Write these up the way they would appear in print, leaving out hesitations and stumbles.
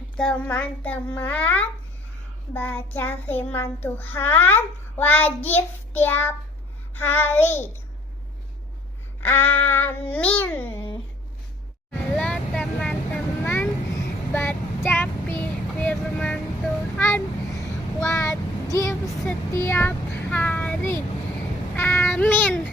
Teman-teman, baca firman Tuhan wajib setiap hari. Amin. Halo teman-teman, baca firman Tuhan wajib setiap hari. Amin.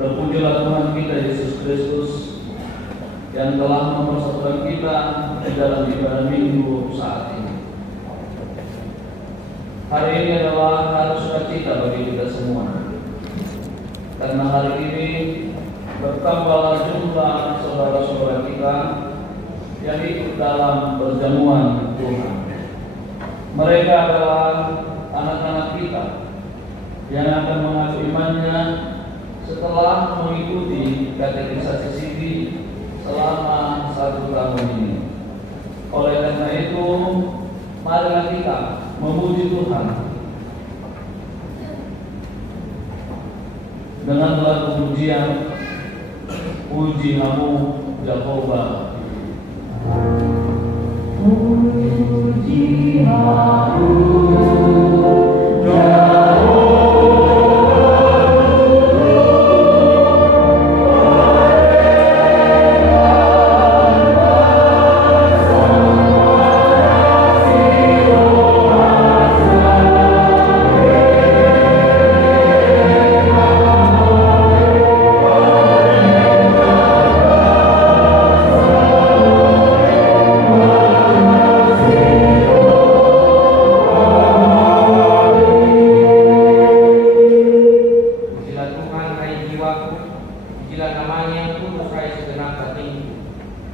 Terpujilah Tuhan kita Yesus Kristus yang telah mempersatukan kita di dalam ibadah minggu saat ini. Hari ini adalah hari sukacita bagi kita semua, karena hari ini bertambahlah jumlah saudara-saudara kita yang ikut dalam perjamuan Tuhan. Mereka adalah anak-anak kita yang akan mengaku imannya setelah mengikuti katekisasi sidi selama 1 tahun ini. Oleh karena itu, marilah kita memuji Tuhan dengan lagu pujian Puji Kamu Jehovah. Puji Kamu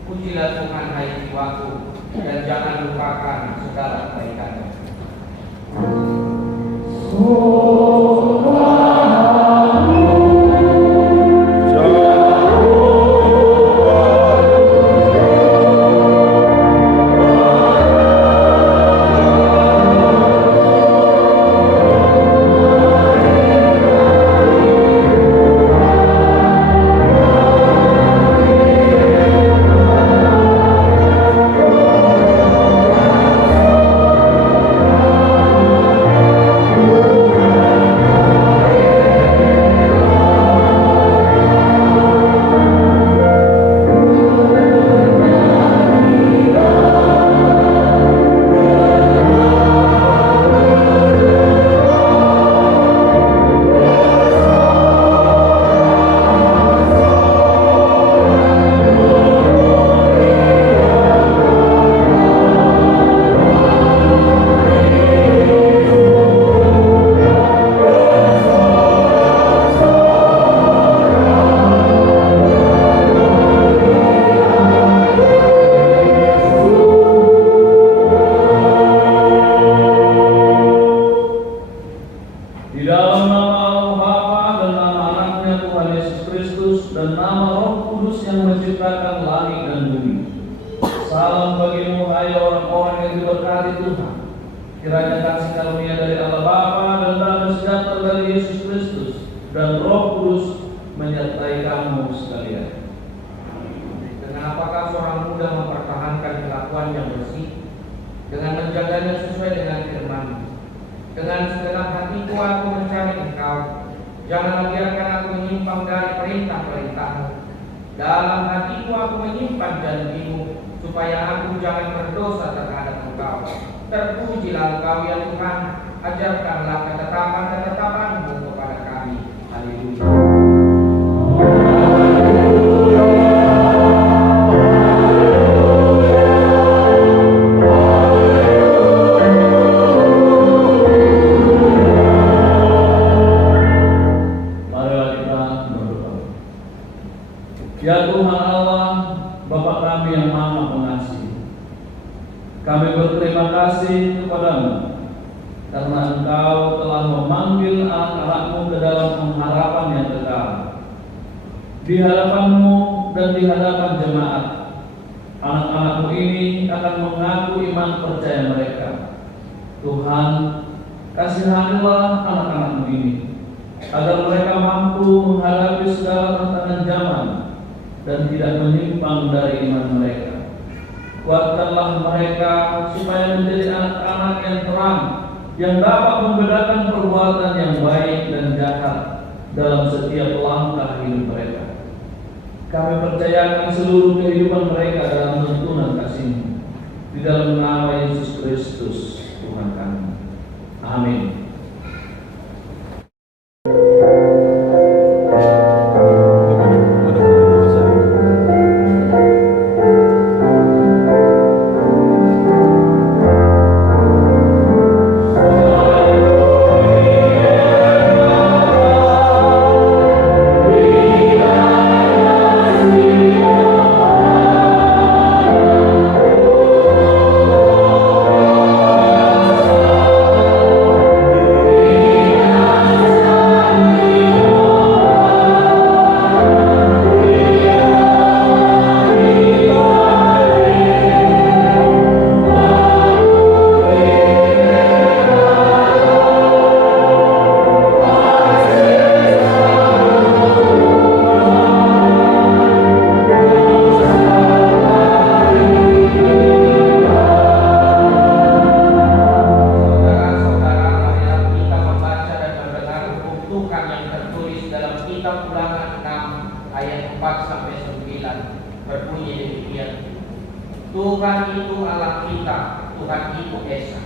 Pujilah Tuhan hai jiwaku, dan jangan lupakan segala kebaikan-Nya. Pujilah bagimu, hai orang-orang yang diberkati Tuhan. Kiranya kasih karunia dari Allah Bapa dan damai sejahtera dari Yesus Kristus dan Roh Kudus menyertai kamu sekalian. Dengan apakah seorang muda mempertahankan kelakuan yang bersih, dengan menjaganya sesuai dengan firman-Mu. Dengan segenap hatiku aku mencari Engkau, janganlah biarkan aku menyimpang dari perintah-perintah-Mu. Dalam hatiku aku menyimpan janji-Mu, supaya aku jangan berdosa terhadap Engkau. Terpujilah Engkau ya Tuhan, ajarkanlah ketetapan-ketetapan-Mu kepada kami. Haleluya. Ya Tuhan Allah, Bapa kami yang Maha Pengasih, kami berterima kasih kepadamu karena Engkau telah memanggil anak-anak-Mu ke dalam pengharapan yang kekal. Di hadapan-Mu dan di hadapan jemaat, anak-anak-Mu ini akan mengaku iman percaya mereka. Tuhan, kasihanilah anak-anak-Mu ini, agar mereka mampu menghadapi segala tantangan zaman dan tidak menyimpang dari iman mereka. Kuatkanlah mereka supaya menjadi anak-anak yang terang, yang dapat membedakan perbuatan yang baik dan jahat dalam setiap langkah hidup mereka. Kami percayakan seluruh kehidupan mereka dalam tuntunan kasih-Mu, di dalam nama Yesus Kristus Tuhan kami. Amin. Berbunyi demikian: Tuhan itu Allah kita, Tuhan itu Esa.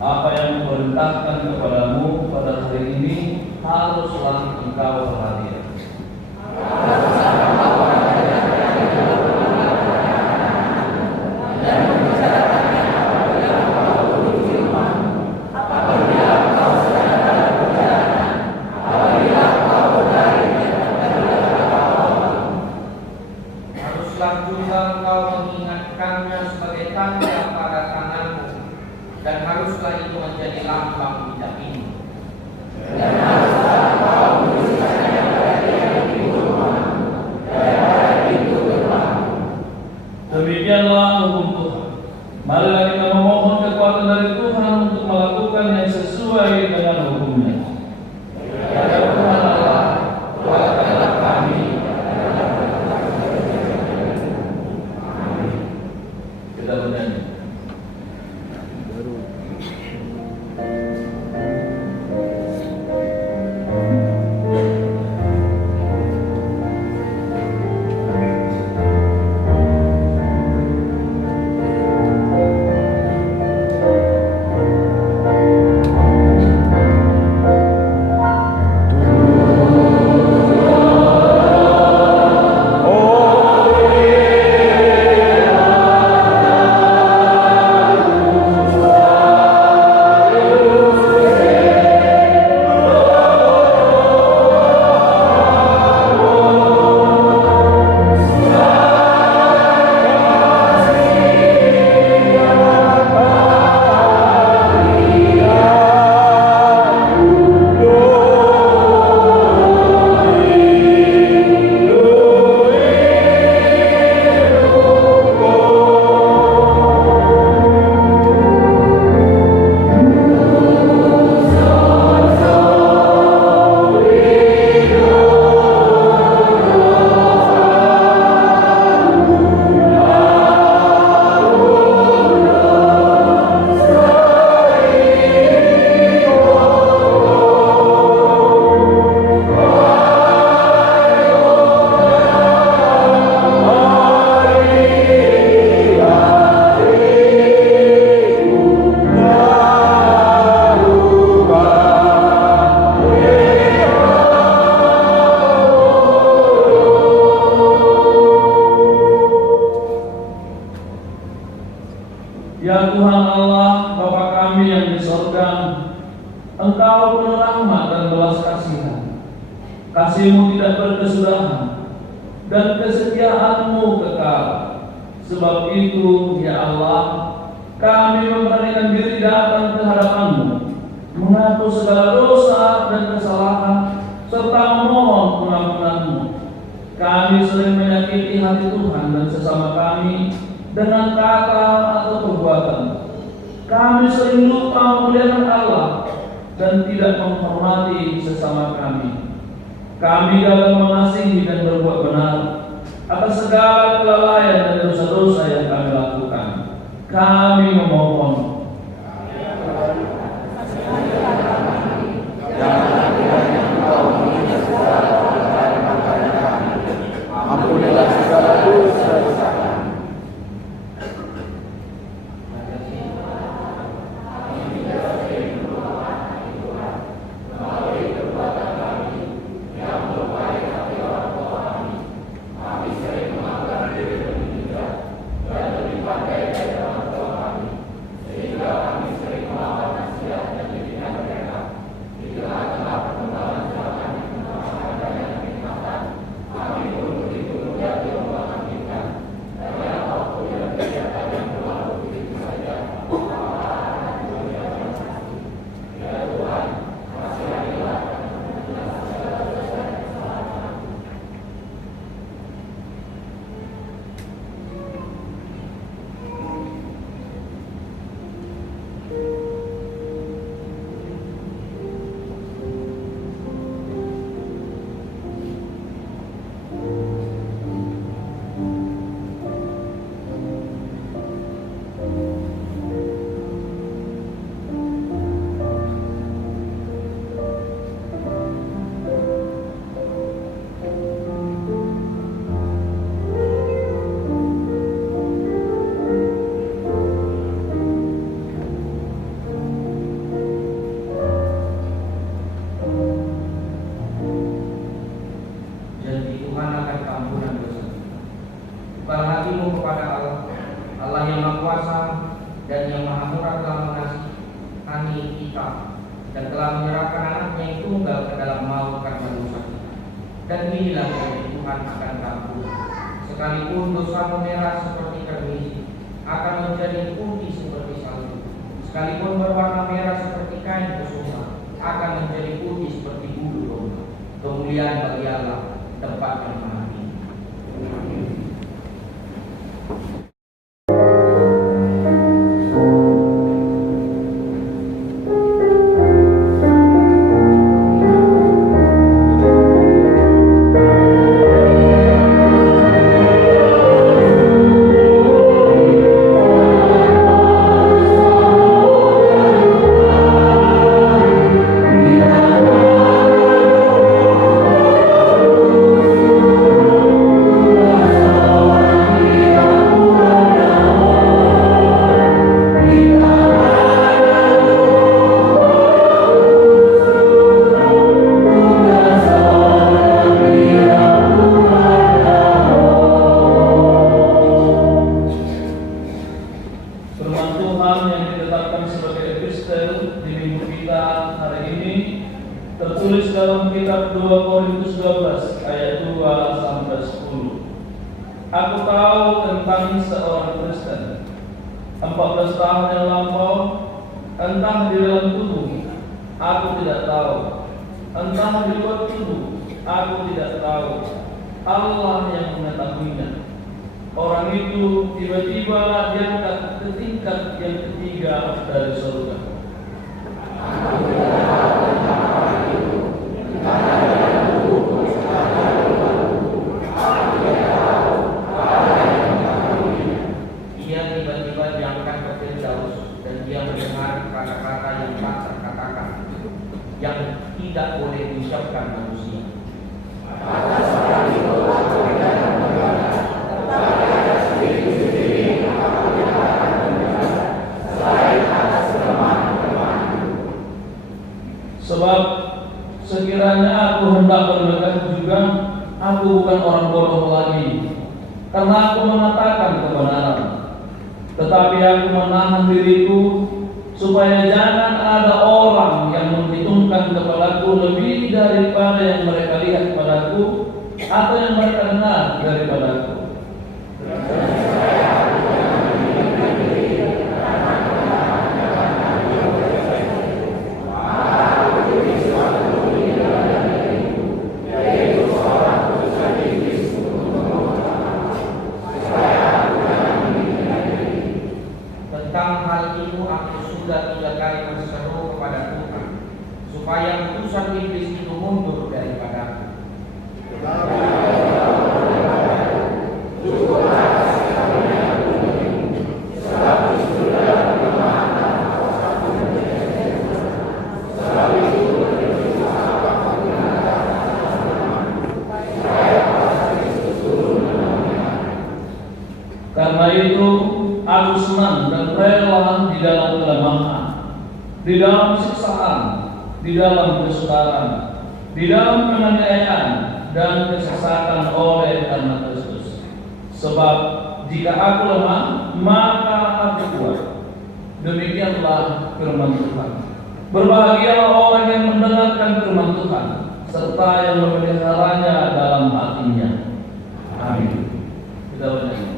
Apa yang memerintahkan kepadamu pada hari ini haruslah engkau perhatikan. Haruslah juga engkau mengingatkannya sebagai tanda pada tanganmu, dan haruslah itu menjadi lambang bijakmu. Demikianlah hukum Tuhan. Marilah kita memohon kekuatan dari Tuhan untuk melakukan yang sesuai dengan hukum-Nya. Ya Tuhan Allah, kuatkanlah kami. Kita bernyanyi. Engkau penuh rahmat dan belas kasihan. Kasih-Mu tidak berkesudahan dan kesetiaan-Mu kekal. Sebab itu, ya Allah, kami memberanikan diri datang ke hadapan-Mu, mengaku segala dosa dan kesalahan, serta memohon pengampunan-Mu. Kami sering menyakiti hati Tuhan dan sesama kami dengan kata atau perbuatan. Kami sering lupa memuliakan Allah dan tidak menghormati sesama kami. Kami gagal mengasihi dan berbuat benar atas segala kelalaian dan dosa-dosa yang kami lakukan. Kami memohon, ampunilah segala dosa-dosa kami. hatimu kepada Allah, Allah yang Maha Kuasa dan yang Maha Murah telah mengasihani kita dan telah menyerahkan anaknya yang tunggal ke dalam maut karena dosa kita. Dan inilah janji Tuhan akan kamu, sekalipun dosamu merah seperti kermisi, akan menjadi putih seperti salju. Sekalipun berwarna merah seperti kain kusuma, akan menjadi putih seperti bulu domba. Kemuliaan bagi Allah, tempat yang maha tinggi. Tertulis dalam kitab 2 Korintus 12 ayat 2 sampai 10. Aku tahu tentang seorang Kristen 14 tahun yang lampau, entah di dalam tubuh aku tidak tahu, entah di luar tubuh aku tidak tahu, Allah yang mengetahuinya. Orang itu tiba-tiba diangkat ke tingkat yang ketiga dari surga. Ia tiba-tiba diangkat ke Firdaus dan dia mendengar kata-kata yang tak terkatakan, yang tidak boleh diucapkan manusia. Sebab sekiranya aku hendak berdekat juga, aku bukan orang bodoh lagi, karena aku mengatakan kebenaran. Tetapi aku menahan diriku supaya jangan ada orang yang menghitungkan kepadaku lebih daripada yang mereka lihat padaku atau yang mereka dengar daripadaku. Tentang hal itu aku sudah 3 kali berseru kepada Tuhan supaya utusan iblis itu mundur daripadaku. Karena itu aku senang dan rela di dalam kelemahan, di dalam siksaan, di dalam kesukaran, di dalam penganiayaan dan kesesakan oleh karena Kristus. Sebab jika aku lemah, maka aku kuat. Demikianlah firman Tuhan. Berbahagialah orang yang mendengarkan firman Tuhan serta yang memeliharanya dalam hatinya. Amin. Kita bernyanyi.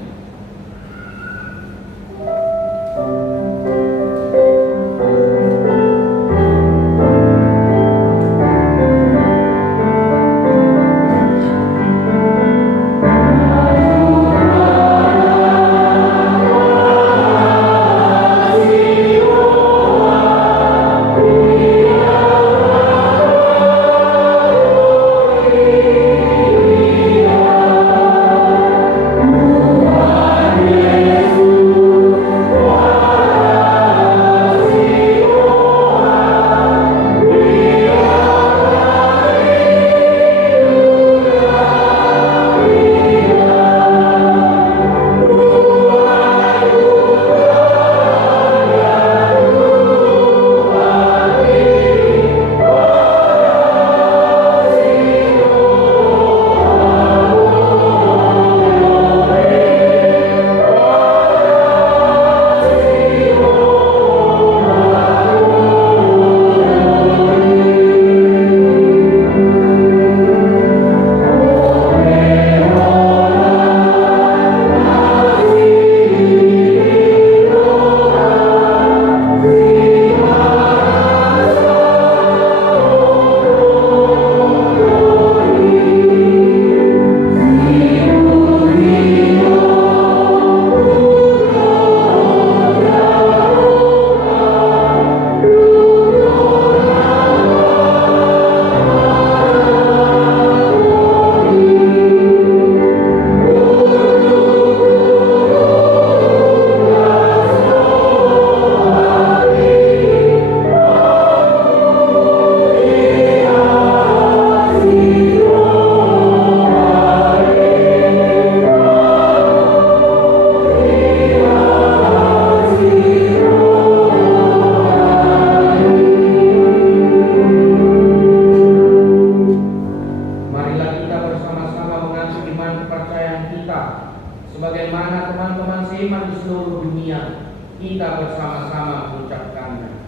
Sebagaimana teman-teman seiman di seluruh dunia, kita bersama-sama mengucapkannya.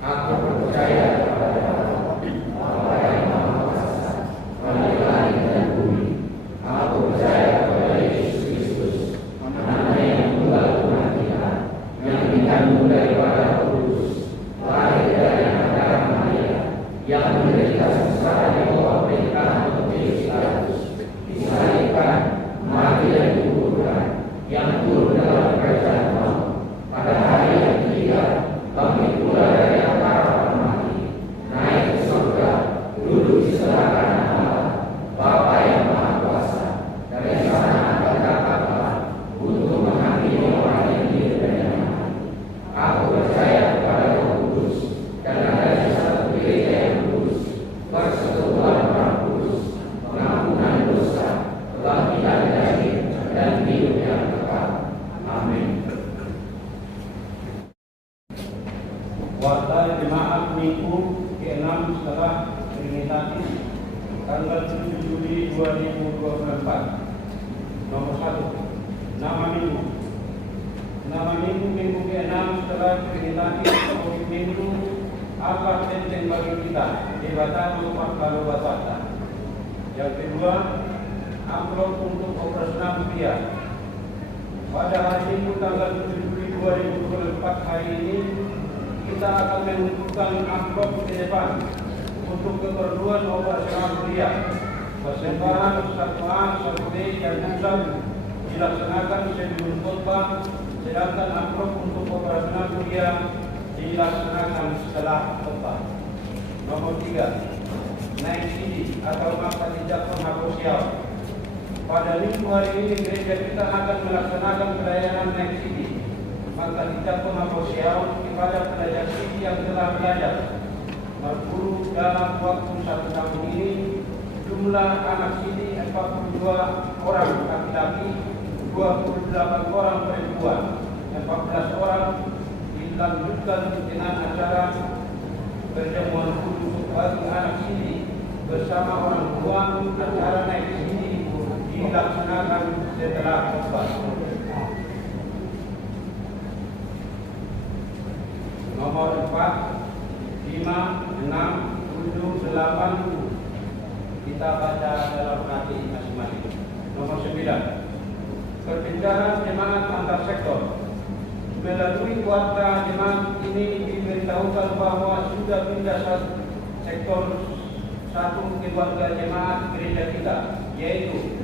Aku percaya kepada Allah yang Maha Kuasa, Bapa langit dan bumi. Aku percaya kepada Yesus Kristus, Anak yang tunggal Tuhan kita, yang dikandung daripada Roh Kudus, lahir dari anak darah Maria, yang menderita sengsara di bawah perintahan Pontius Pilatus, disalibkan, mati dan dikuburkan, yang turun dalam kerajaan maut, pada hari yang ketiga bangkit pula dari antara orang mati, naik ke surga, duduk di sebelah kanan Allah, Bapa yang Maha Kuasa, dari sana akan datang Allah untuk menghakimi orang yang hidup dan yang mati. Aku percaya kepada Roh Kudus dan adanya satu gereja yang kudus, persekutuan Orang Kudus, pengampunan dosa, kebangkitan dari dan hidup yang kekal. Amin. Warta jemaat Minggu ke-6 setelah Trinitatis tanggal 7 Juli 2024. Nomor 1, nama Minggu. Nama minggu ke-6 setelah Trinitatis minggu apa penting bagi kita di Batam tempat baru Batam. Yang kedua, amplop untuk operasional rupiah. Pada hari Minggu tanggal 7 Juli 2024 hari ini kita akan menentukan amplop di depan untuk keperluan operasional rupiah. Persembahan 1A, 1B dan pusat dilaksanakan sebelum khotbah, sedangkan amplop untuk operasional kuliah dilaksanakan setelah khotbah. Nomor 3, naik CD atau akad ijab penghapusnya. Pada minggu hari ini gereja kita akan melaksanakan pelayanan naik CD, maka ijab penghapusnya kepada pelajar CD yang telah belajar berguru dalam waktu 1 tahun ini. Jumlah anak CD 42 orang laki-laki, 28 orang perempuan, 14 orang dilanjutkan dengan acara perjamuan khusus bagi anak CD bersama orang tua. Acara naik CD dilaksanakan setelah khotbah. Nomor 4, 5, 6, 7, 8 kita baca dalam hati masing-masing. Nomor 9, perbicaraan jemaat antar sektor. Melalui warta jemaat ini diberitahukan bahwa sudah pindah sektor satu keluarga jemaat gereja kita, yaitu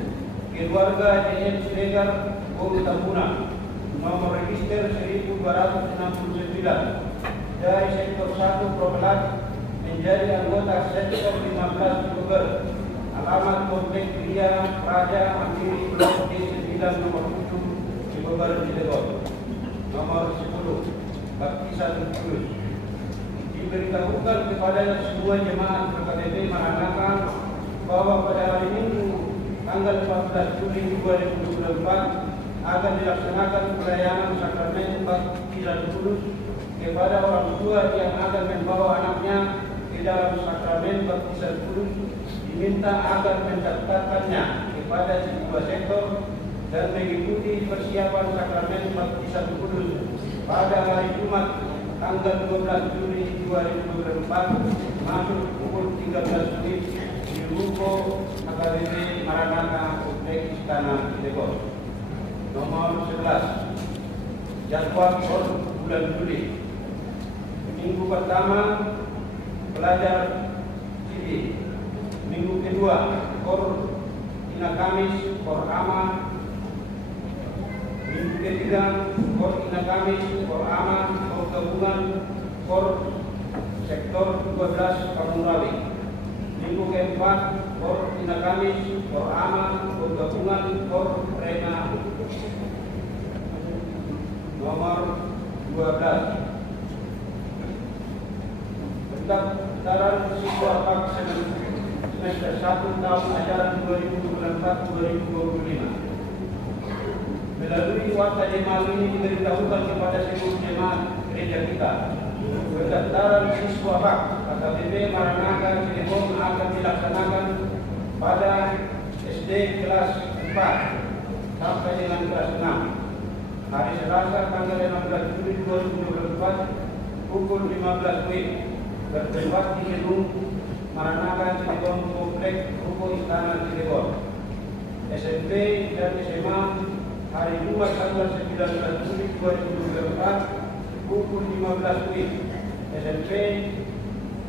keluarga JM Siregar Bulu Tambunan, nomor register 1269, dari sektor 1 Propelat menjadi anggota sektor 15 Oktober, alamat Komplek Ria Raja Mandiri Blok D9 nomor 7 di Beber Cilegon. Nomor 10, baptisan kudus. Diberitahukan kepada semua jemaat PKTB Maranatha bahwa pada hari Minggu tanggal 14 Juli 2024 akan dilaksanakan pelayanan sakramen baptisan kudus kepada orang tua yang akan membawa anaknya ke dalam sakramen baptisan kudus. Diminta agar mencatatkannya kepada sebuah sektor dan mengikuti persiapan sakramen baptisan kudus pada hari Jumat tanggal 12 Juli 2024 masuk pukul 13 WIB di Ruko Akademi Maranatha Komplek Istana Cilegon. Nomor 11, jadwal KOR bulan Juli. Minggu pertama pelajar CD. Minggu kedua KOR Ina Kamis, KOR Ama. Minggu ketiga KOR Ina Kamis, KOR Ama, KOR Gabungan, KOR Sektor 12 Kamurawi. Minggu keempat KOR Ina Kamis, KOR Ama, KOR Gabungan, KOR Rena. Nomor 12, pendaftaran siswa PAK semester 1 tahun ajaran 2024-2025. Melalui warta jemaat ini diberitahukan kepada seluruh jemaat gereja kita, pendaftaran siswa PAK KTB Maranatha Cilegon akan dilaksanakan pada SD kelas 4 sampai dengan kelas 6 hari Selasa tanggal 16 Juli 2024 pukul 15 WIB bertempat di gedung Maranatha Cilegon Komplek Ruko Istana Cilegon. SMP dan SMA hari Jumat tanggal 19 Juli 2024 pukul 15 WIB. SMP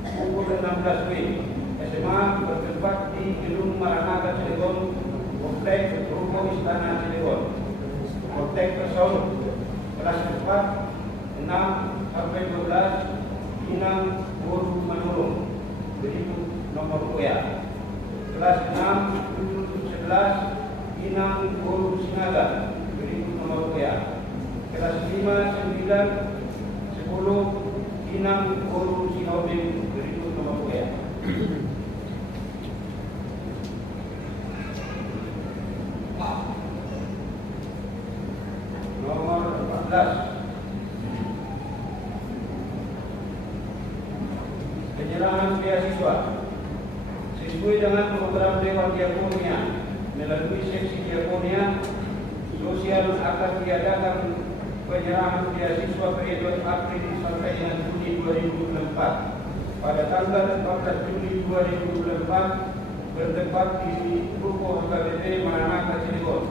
pukul 16 WIB. SMA bertempat di gedung Maranatha Cilegon Komplek Ruko Istana Cilegon. Kontak tersebut kelas 4, 6 sampai 12 Inang Guru Manurung, berikut nomor WA. Kelas 6, 7, 11 Inang Guru Sinaga, berikut nomor WA. Kelas 5, 9, 10 Inang Guru Sinobing, berikut nomor WA. Nomor 14, penyerahan beasiswa sesuai dengan program Dewan Diakonia melalui seksi Diakonia sosial akan diadakan penyerahan beasiswa periode April sampai dengan Juni 2024. Pada tanggal 14 Juli 2024 bertempat di Ruko HKBP Maranatha Cilegon.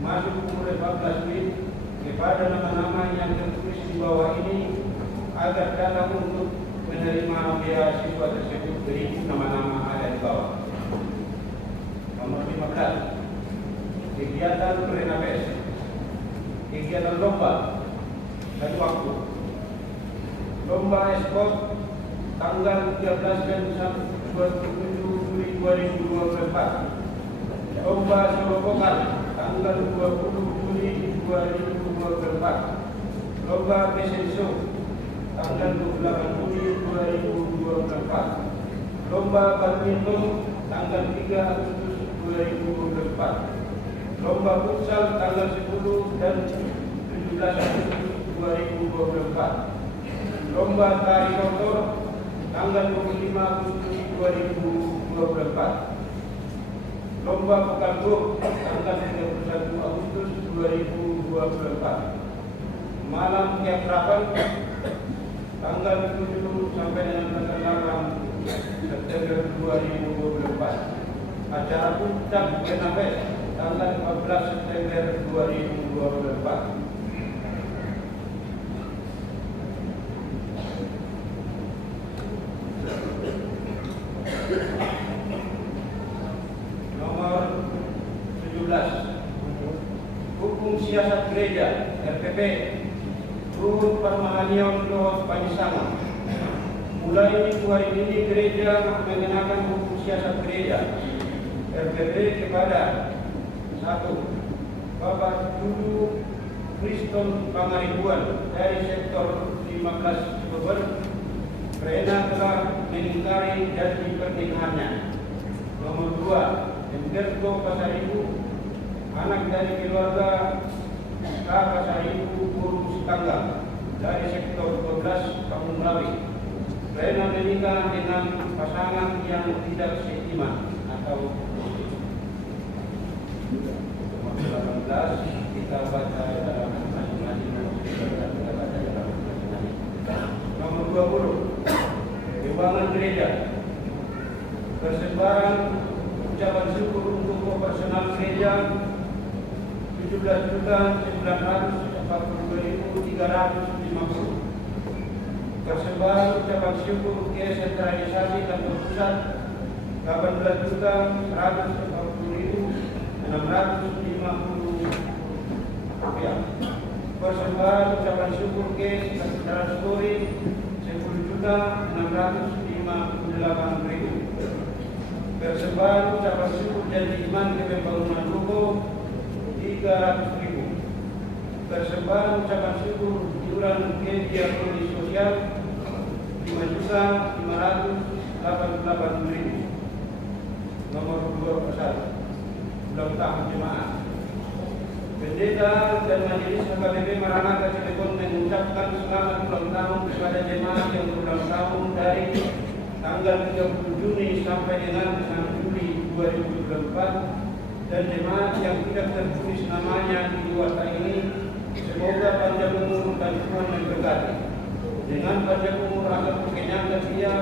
Masuk umur 14 menit kepada nama-nama yang tertulis di bawah ini agar datang untuk menerima beasiswa tersebut. Berikut nama-nama ada di bawah. Nomor 15, kegiatan Renabes, kegiatan lomba dan waktu. Lomba esport tanggal 13 dan 27 Juli 2024. Lomba solo vokal tanggal 20 Juli 2024. Lomba fashion show tanggal 28 Juli 2024. Lomba badminton tanggal 3 Agustus 2024. Lomba futsal tanggal 10 dan 17 Agustus 2024. Lomba tari kotor tanggal 25 Agustus 2024. Lomba vokal grup tanggal 31 Agustus 2024. Malam keakraban tanggal 7 sampai dengan tanggal 8 September 2024. Acara puncak Renabes tanggal 14 September 2024. Nomor 17, Hukum Siasat Gereja RPP Ruhut Parmahanion Dohos Panisama. Mulai hari ini gereja mengenakan hukum siasat gereja RPP kepada 1. Bapak Dudu Kriston Pangaribuan dari sektor 15 Oktober karena telah mengingkari janji pernikahannya. Nomor 2, Endergo Pasaribu, anak dari keluarga K. Pasaribu Guru Setanggal dari sektor 12 Kampung Melawi, karena menikah dengan pasangan yang tidak seiman atau 18 kita baca dalam masing-masing. Nomor 20, keuangan gereja. Persembahan ucapan syukur untuk operasional gereja 17.942.350. Persembahan ucapan syukur ke sentralisasi kantor pusat 18.140.650 rupiah. Persembahan ucapan syukur ke transpori 10.658.000. Persembahan ucapan syukur janji iman ke pembangunan ruko 300.000. Persembahan ucapan syukur iuran ke diakoni sosial 5.588.000. Nomor 21, ulang tahun jemaat. Pendeta dan Majelis HKBP Maranatha Cilegon mengucapkan selamat ulang tahun kepada jemaat yang berulang tahun dari tanggal 30 Juni sampai dengan 6 Juli 2024 dan jemaat yang tidak tertulis namanya di data ini. Semoga panjang umur dan Tuhan memberkati. Dengan panjang umur akan mengenyangkan dia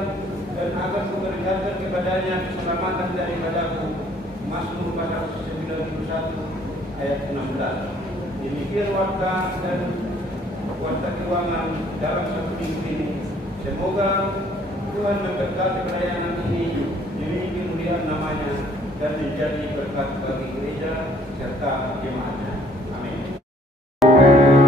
dan akan memberikan kepadanya keselamatan daripadaku. Mazmur pasal 91 ayat 16. Demikian warta dan warta keuangan dalam satu minggu ini. Semoga Tuhan memberkati pelayanan ini demi kemuliaan namanya dan menjadi berkat bagi gereja serta jemaatnya. Amin. Oh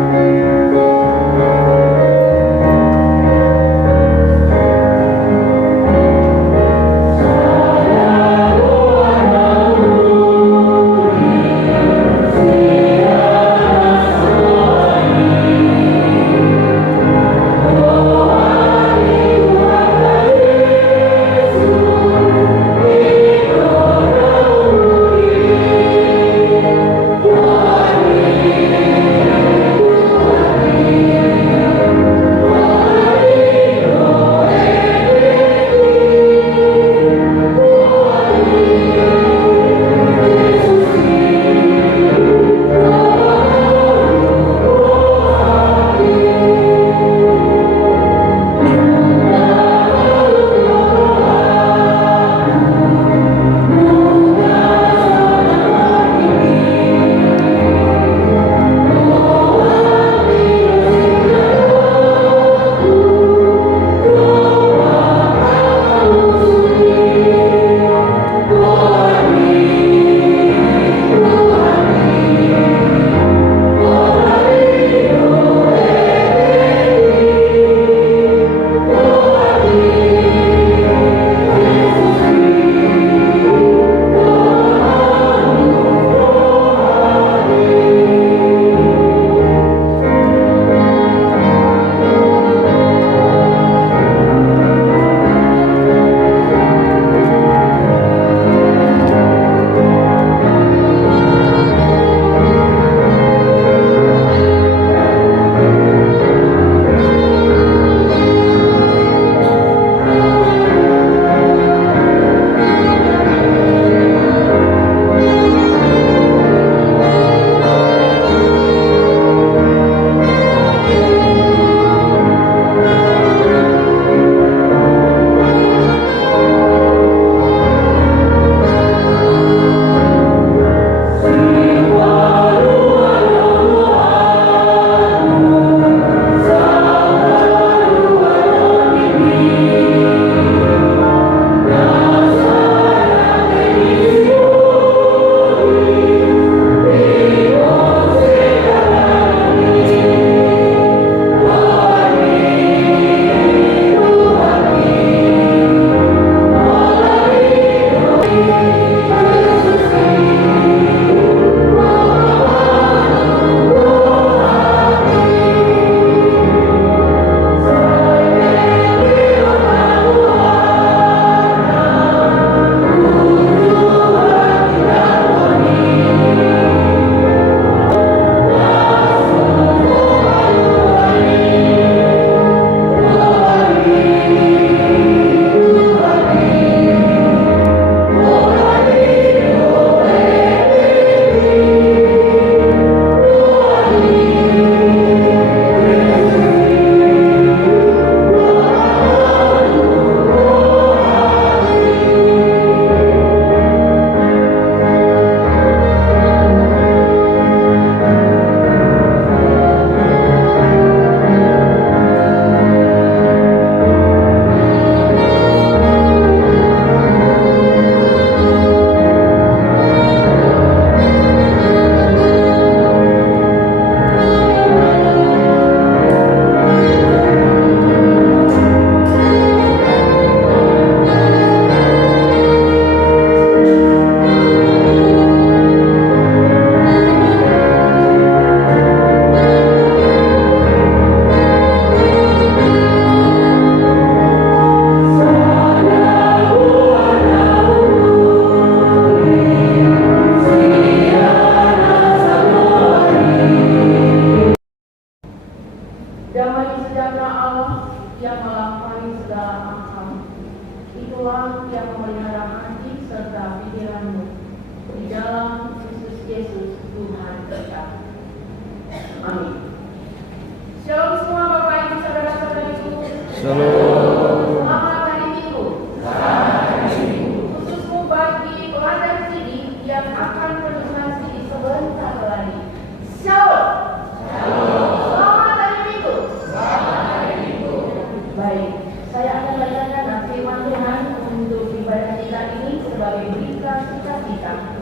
sebagai berita sukacita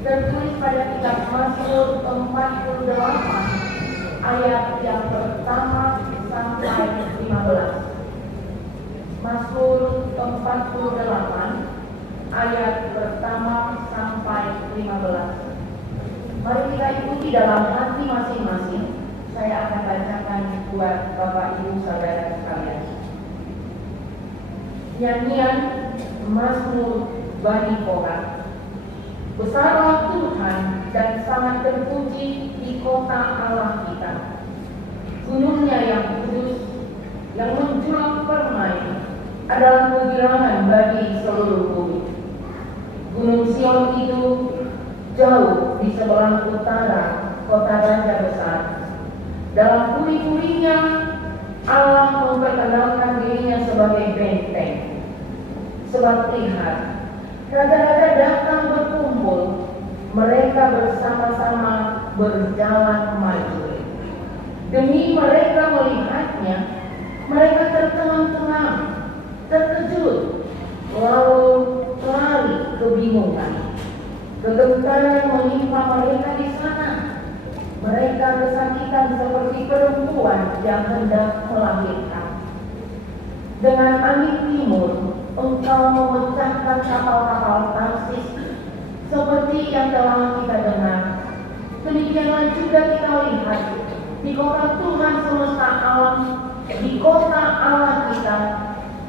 tertulis pada kitab Mazmur 48 ayat yang pertama sampai 15. Mazmur 48 ayat pertama sampai 15. Mari kita ikuti dalam hati masing-masing. Saya akan bacakan buat Bapak Ibu Saudara sekalian. Nyanyian Mazmur Bani Korah. Besarlah Tuhan dan sangat terpuji di kota Allah kita. Gunungnya yang kudus, yang menjulang permai, adalah kegirangan bagi seluruh bumi. Gunung Sion itu jauh di sebelah utara kota raja besar. Dalam puri-purinya Allah memperkenalkan dirinya sebagai benteng. Sebab lihat, raja-raja datang berkumpul, mereka bersama-sama berjalan maju. Demi mereka melihatnya, mereka tercengang-cengang, terkejut, lalu lari kebingungan. Kegentaran menimpa mereka di sana. Mereka kesakitan seperti perempuan yang hendak melahirkan. Dengan angin timur, Engkau memecahkan kapal-kapal Tarsis seperti yang telah kita dengar. Demikianlah juga kita lihat di kota Tuhan semesta alam, di kota Allah kita,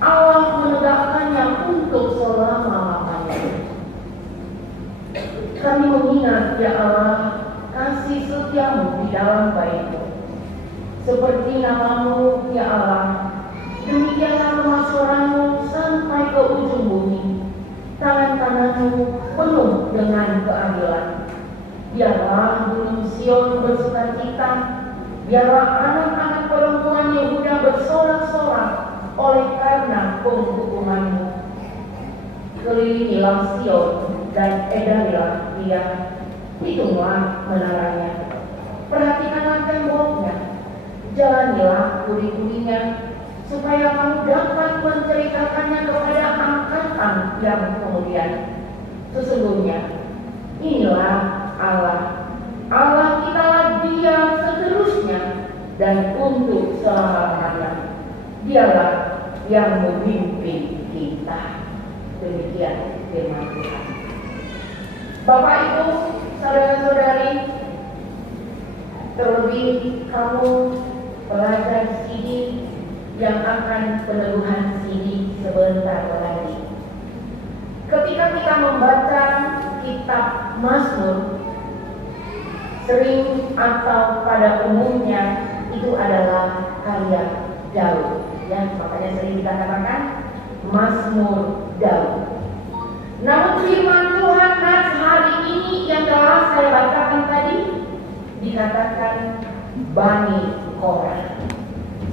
Allah menegakkannya untuk selama-lamanya. Kami mengingat, ya Allah, kasih setiamu di dalam Bait-Mu. Seperti namamu, ya Allah, demikianlah kemasyhuramu sampai ke ujung bumi. Tangan kananmu penuh dengan keadilan. Biarlah gunung Sion bersukacita, biarlah anak-anak perempuan Yehuda bersorak-sorak oleh karena penghukumanmu. Kelilingilah Sion dan edarilah dia. Hitunglah menaranya, perhatikanlah temboknya, jalanilah puri-purinya, supaya kamu dapat menceritakannya kepada angkatan yang kemudian. Sesungguhnya inilah Allah, Allah kitalah Dia seterusnya dan untuk selama-lamanya. Dialah yang memimpin kita. Demikian firman Tuhan. Bapak Ibu, saudara-saudari, terlebih kamu pelajar CD yang akan peneguhan CD sebentar lagi. Ketika kita membaca kitab Mazmur, sering atau pada umumnya itu adalah karya Daud, ya, makanya sering kita katakan Mazmur Daud. Namun firman Tuhan hari ini yang telah saya bacakan tadi dikatakan Bani Korah.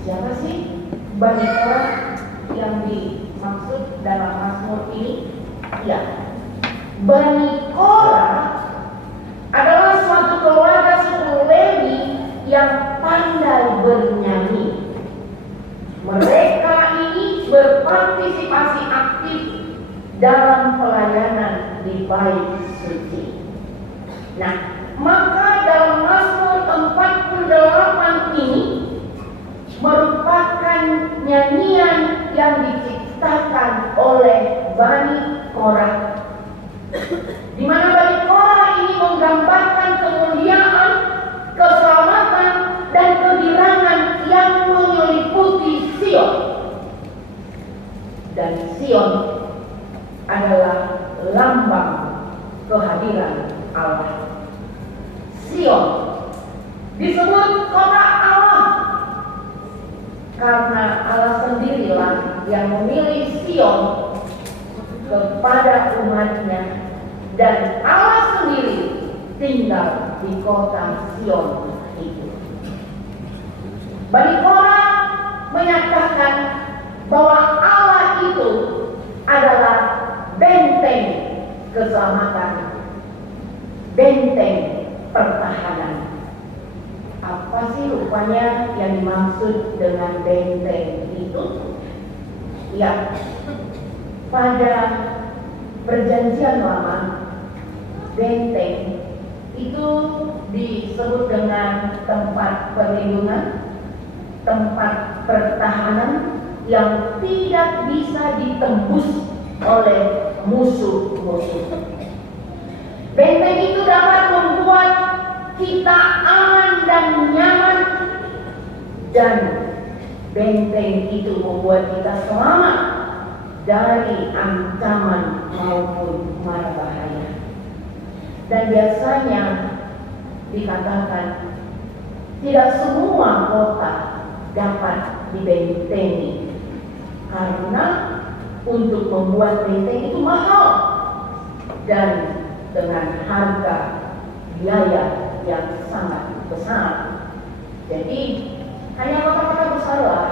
Siapa sih Bani Korah yang dimaksud dalam Mazmur ini? Ya, Bani Korah adalah suatu keluarga suku Lewi yang pandai bernyanyi. Mereka ini berpartisipasi aktif dalam pelayanan di Bait Suci. Nah, maka dalam Mazmur 48 ini merupakan nyanyian yang diciptakan oleh Bani Korah, di mana Bani Korah ini menggambarkan kemuliaan, keselamatan, dan kegirangan yang meliputi Sion. Dan Sion adalah lambang kehadiran Allah. Sion disebut kota Allah karena Allah sendirilah yang memilih Sion kepada umatnya, dan Allah sendiri tinggal di kota Sion itu. Bani Korah menyatakan bahwa Allah itu adalah benteng keselamatan, benteng pertahanan. Apa sih rupanya yang dimaksud dengan benteng itu? Ya, pada Perjanjian Lama, benteng itu disebut dengan tempat perlindungan, tempat pertahanan yang tidak bisa ditembus oleh musuh-musuh. Benteng itu dapat membuat kita aman dan nyaman, dan benteng itu membuat kita selamat dari ancaman maupun mara bahaya. Dan biasanya dikatakan tidak semua kota dapat dibentengi, karena untuk membuat benteng itu mahal dan dengan harga biaya yang sangat besar. Jadi hanya kota-kota besarlah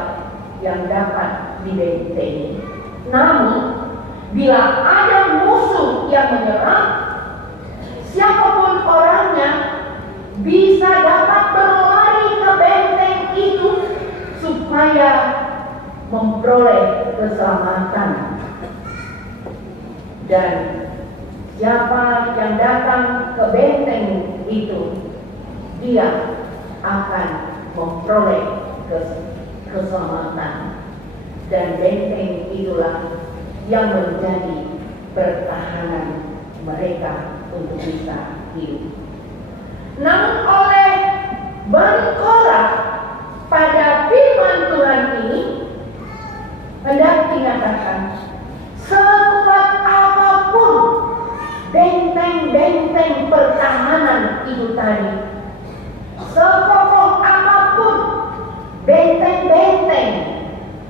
yang dapat dibentengi. Namun bila ada musuh yang menyerang, siapapun orangnya bisa dapat berlari ke benteng itu supaya memperoleh keselamatan. Dan siapa yang datang ke benteng itu, dia akan memperoleh keselamatan. Dan benteng itulah yang menjadi pertahanan mereka untuk bisa hidup. Namun oleh Bani Korah pada firman Tuhan ini hendak dinyatakan, sekuat apapun benteng-benteng pertahanan itu tadi, sekokoh apapun benteng-benteng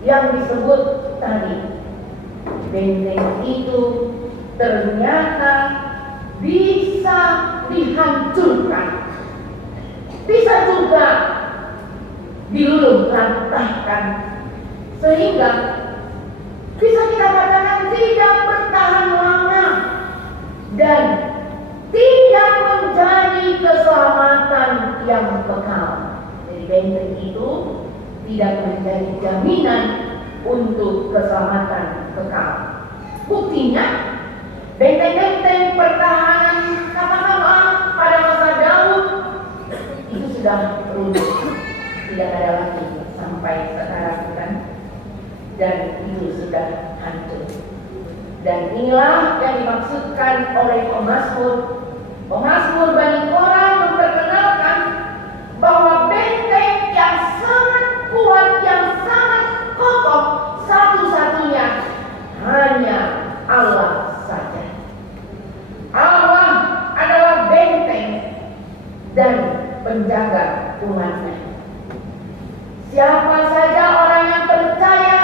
yang disebut tadi, benteng itu ternyata bisa dihancurkan, bisa juga diluluhlantahkan, sehingga bisa kita katakan tidak bertahan lama dan tidak menjadi keselamatan yang kekal. Jadi benteng itu tidak menjadi jaminan untuk keselamatan kekal. Buktinya, benteng-benteng pertahanan katakanlah pada masa Daud itu sudah runtuh, tidak ada lagi sampai sekarang kan, dan itu sudah hancur. Dan inilah yang dimaksudkan oleh pemazmur Bani Korah memperkenalkan bahwa benteng yang sangat kuat, yang sangat kokoh, satu-satunya hanya Allah saja. Allah adalah benteng dan penjaga umatnya. Siapa saja orang yang percaya,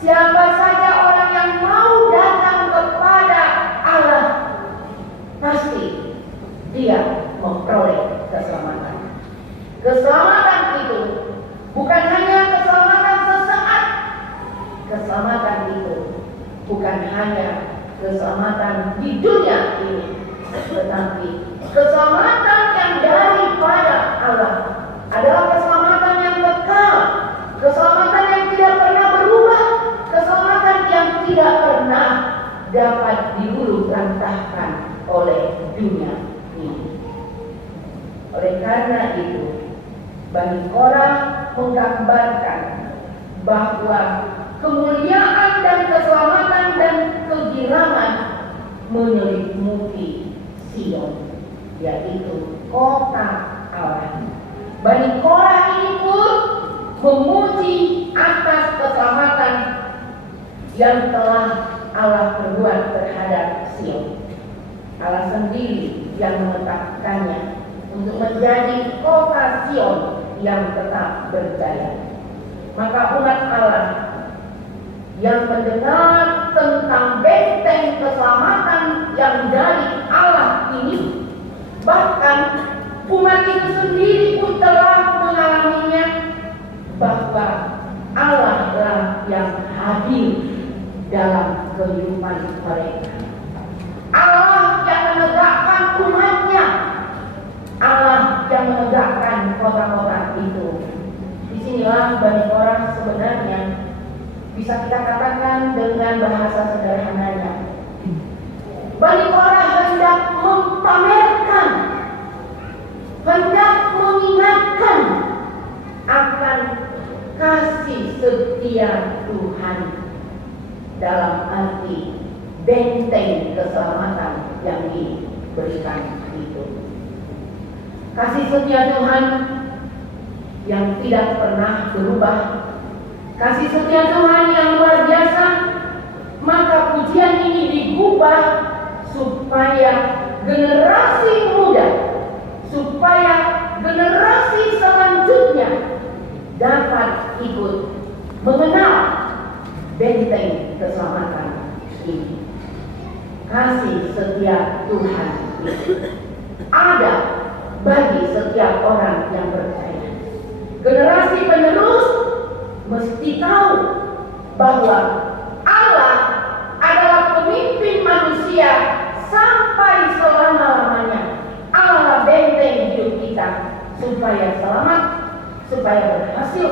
siapa saja orang yang mau datang kepada Allah, pasti dia memperoleh keselamatan. Keselamatan itu bukan hanya keselamatan sesaat. Keselamatan itu bukan hanya keselamatan di dunia ini, tetapi keselamatan yang daripada Allah adalah keselamatan yang kekal, keselamatan yang tidak pernah berubah, keselamatan yang tidak pernah dapat diluluhlantahkan oleh dunia ini. Oleh karena itu, Bani Korah menggambarkan bahwa kemuliaan dan keselamatan dan kegirangan menyelimuti Sion, yaitu kota Allah. Bani Korah ini pun memuji atas keselamatan yang telah Allah perbuat terhadap Sion. Allah sendiri yang menetapkannya untuk menjadi kota Sion yang tetap berjaya. Maka umat Allah yang mendengar tentang benteng keselamatan yang dari Allah ini, bahkan umat itu sendiri pun telah mengalaminya, bahwa Allah lah yang hadir dalam kehidupan mereka. Allah yang menegakkan umatnya, Allah yang menegakkan kota-kota itu. Disinilah Bani Korah sebenarnya bisa kita katakan dengan bahasa sederhananya, keselamatan yang diberikan itu. Kasih setia Tuhan yang tidak pernah berubah, kasih setia Tuhan yang luar biasa, maka pujian ini digubah supaya generasi muda, supaya generasi selanjutnya dapat ikut mengenal benteng keselamatan ini. Kasih setia Tuhan itu ada bagi setiap orang yang percaya. Generasi penerus mesti tahu bahwa Allah adalah pemimpin manusia sampai selama-lamanya. Allah benteng hidup kita supaya selamat, supaya berhasil,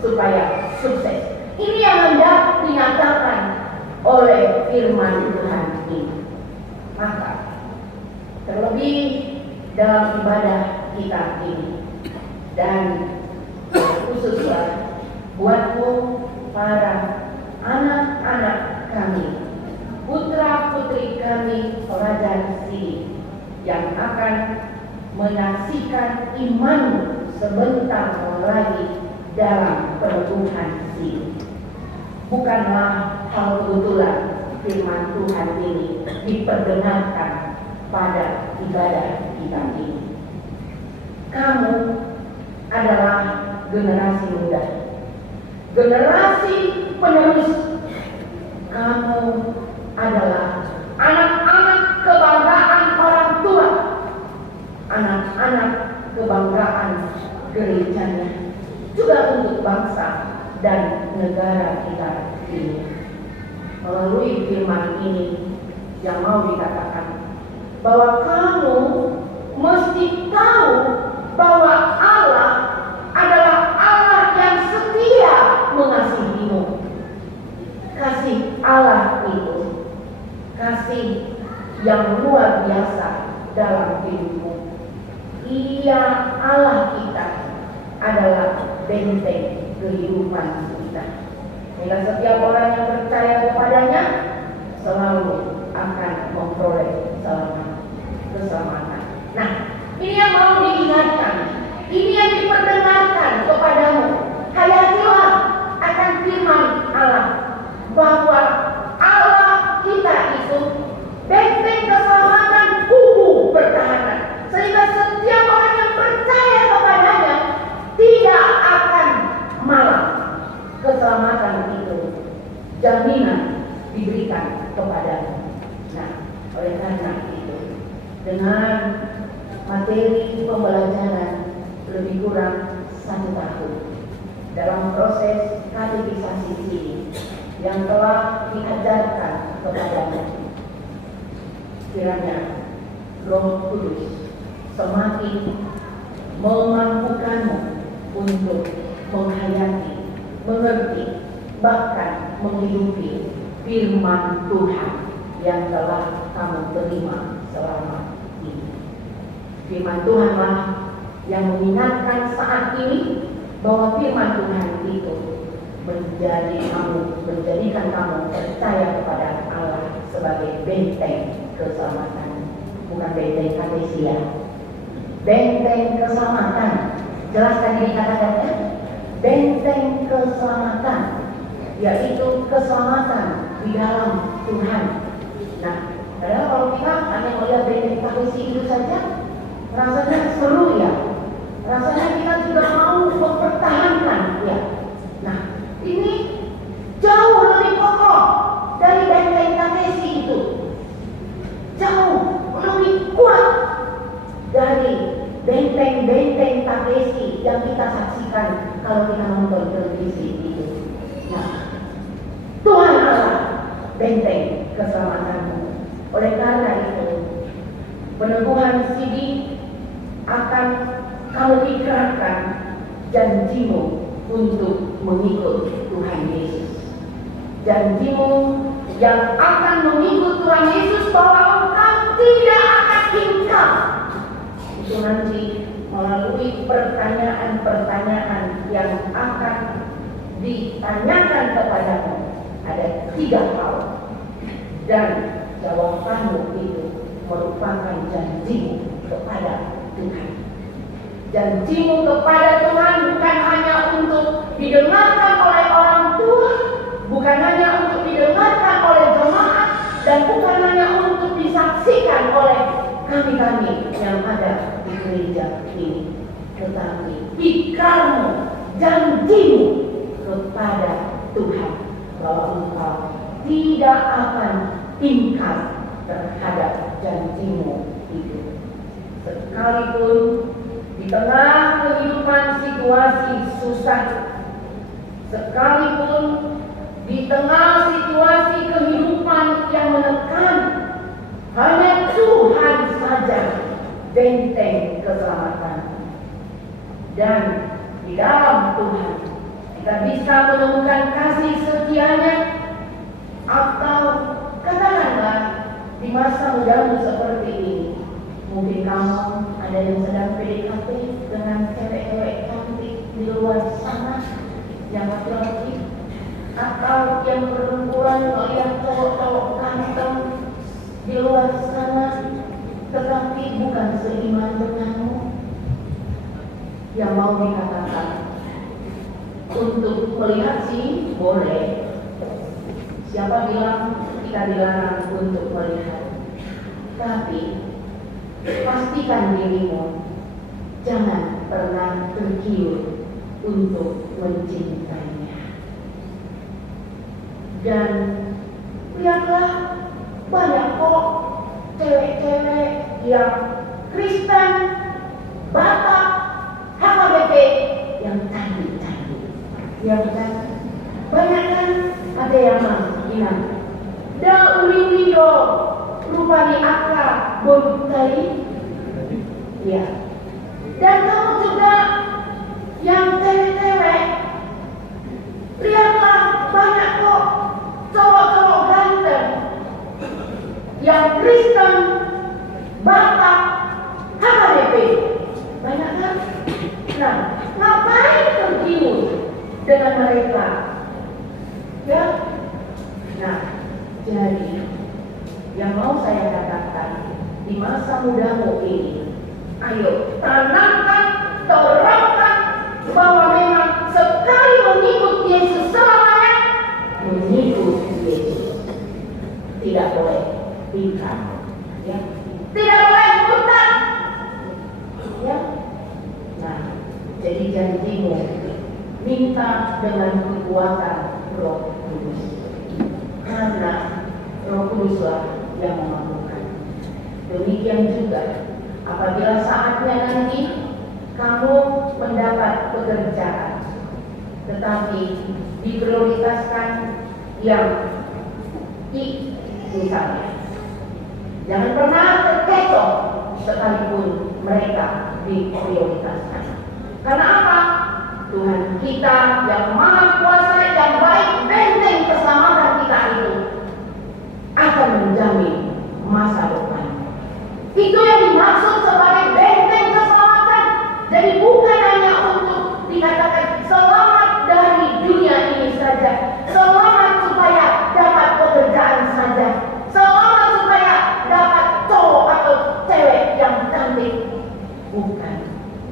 supaya sukses. Ini yang hendak dinyatakan oleh firman Tuhan ini. Maka terlebih dalam ibadah kita ini, dan khususnya buatmu para anak-anak kami, putra-putri kami pelajar sini yang akan menyaksikan imanmu sebentar lagi dalam peneguhan sini. Bukanlah hal kebetulan firman Tuhan ini diperdengarkan pada ibadah kita ini. Kamu adalah generasi muda, generasi penerus. Kamu adalah anak-anak kebanggaan orang tua, anak-anak kebanggaan gerejanya, juga untuk bangsa dan negara kita ini. Melalui firman ini yang mau dikatakan bahwa kamu mesti tahu bahwa Allah adalah Allah yang setia mengasihimu. Kasih Allah itu kasih yang luar biasa dalam hidupmu. Ia Allah kita adalah benteng kehidupan kita. Sehingga setiap orang yang percaya kepadanya selalu akan memperoleh keselamatan. Nah, ini yang mau diingatkan, ini yang diperdengarkan kepadamu. Hayatilah akan firman Allah bahwa Allah kita itu benteng keselamatan, kubu pertahanan, sehingga setiap orang yang percaya kepadanya tidak akan malah. Keselamatan itu jaminan diberikan kepadanya. Nah, oleh karena itu, dengan materi pembelajaran lebih kurang 1 tahun dalam proses katekisasi ini yang telah diajarkan kepadanya, kiranya Roh Kudus semakin memampukanmu untuk menghayati, mengerti, bahkan menghidupi firman Tuhan yang telah kamu terima selama ini. Firman Tuhanlah yang mengingatkan saat ini bahwa firman Tuhan itu menjadikan kamu percaya kepada Allah sebagai benteng keselamatan, bukan benteng katesia. Benteng keselamatan, jelas tadi dikatakannya, benteng keselamatan, yaitu keselamatan di dalam Tuhan. Nah, padahal kalau kita hanya melihat benteng katesia itu saja, rasanya seru ya, rasanya kita juga mau mempertahankan ya. Nah, ini jauh lebih kokoh dari benteng katesia itu, jauh lebih kuat dari benteng-benteng katesia yang kita saksikan kalau kita nonton televisi itu. Nah, Tuhan Allah benteng keselamatanmu. Oleh karena itu, peneguhan sini akan kamu ikrarkan janjimu untuk mengikut Tuhan Yesus. Janjimu yang akan mengikut Tuhan Yesus bahwa engkau tidak akan ingkar. Itu nanti melalui pertanyaan-pertanyaan yang akan ditanyakan kepadamu. Ada 3 hal. Dan jawabanmu itu merupakan janjimu kepada Tuhan. Janjimu kepada Tuhan bukan hanya untuk didengarkan oleh orang tua, bukan hanya untuk didengarkan oleh jemaat, dan bukan hanya untuk disaksikan oleh kami-kami yang ada di gereja ini, tetapi ikrarmu, janjimu kepada Tuhan bahwa engkau tidak akan ingkar terhadap janjimu itu. Sekalipun di tengah kehidupan situasi susah, sekalipun di tengah situasi kehidupan yang menekan, hanya Tuhan saja benteng keselamatan. Dan di dalam Tuhan kita bisa menemukan kasih setianya. Atau katakanlah di masa mudamu seperti ini, mungkin kamu ada yang sedang PDKT dengan cewek-cewek cantik di luar sana yang laki-laki, atau yang perempuan melihat cowok-cowok ganteng di luar sana tetapi bukan seiman denganmu. Yang mau dikatakan, untuk melihat sih boleh. Siapa bilang kita dilarang untuk melihat? Tapi pastikan dirimu jangan pernah tergiur untuk mencintainya. Dan lihatlah, banyak kok cewek-cewek yang Kristen, Batak, HKBP yang cantik-cantik, yang cantik. Banyak kan ada yang bilang, da uling lido rupani akra bontai. Ya. Dan kamu juga yang cewek-cewek, lihatlah banyak kok cowok-cowok ganteng yang Kristen, Batak, HKBP. Banyak kan? Nah, ngapain tergiur dengan mereka? Ya. Nah, jadi yang mau saya katakan, di masa mudamu ini, ayo tanamkan, terapkan bahwa memang sekali mengikut Yesus selamanya, mengikut Yesus. Tidak boleh ingkar, ya. Tidak boleh hutang, ya. Nah, jadi janjimu minta dengan kekuatan Roh Kudus, karena Roh Kuduslah yang memampukan. Demikian juga apabila saatnya nanti kamu mendapat pekerjaan, tetapi diprioritaskan yang I misalnya, jangan pernah terkecoh sekalipun mereka diprioritaskan. Karena apa? Tuhan kita yang maha kuasa, yang baik, benteng keselamatan kita itu akan menjamin masa depan. Itu yang dimaksud sebagai benteng keselamatan. Jadi bukan hanya untuk dikatakan selamat dari dunia ini saja, selamat supaya dapat pekerjaan saja, selamat supaya dapat cowok atau cewek yang cantik. Bukan.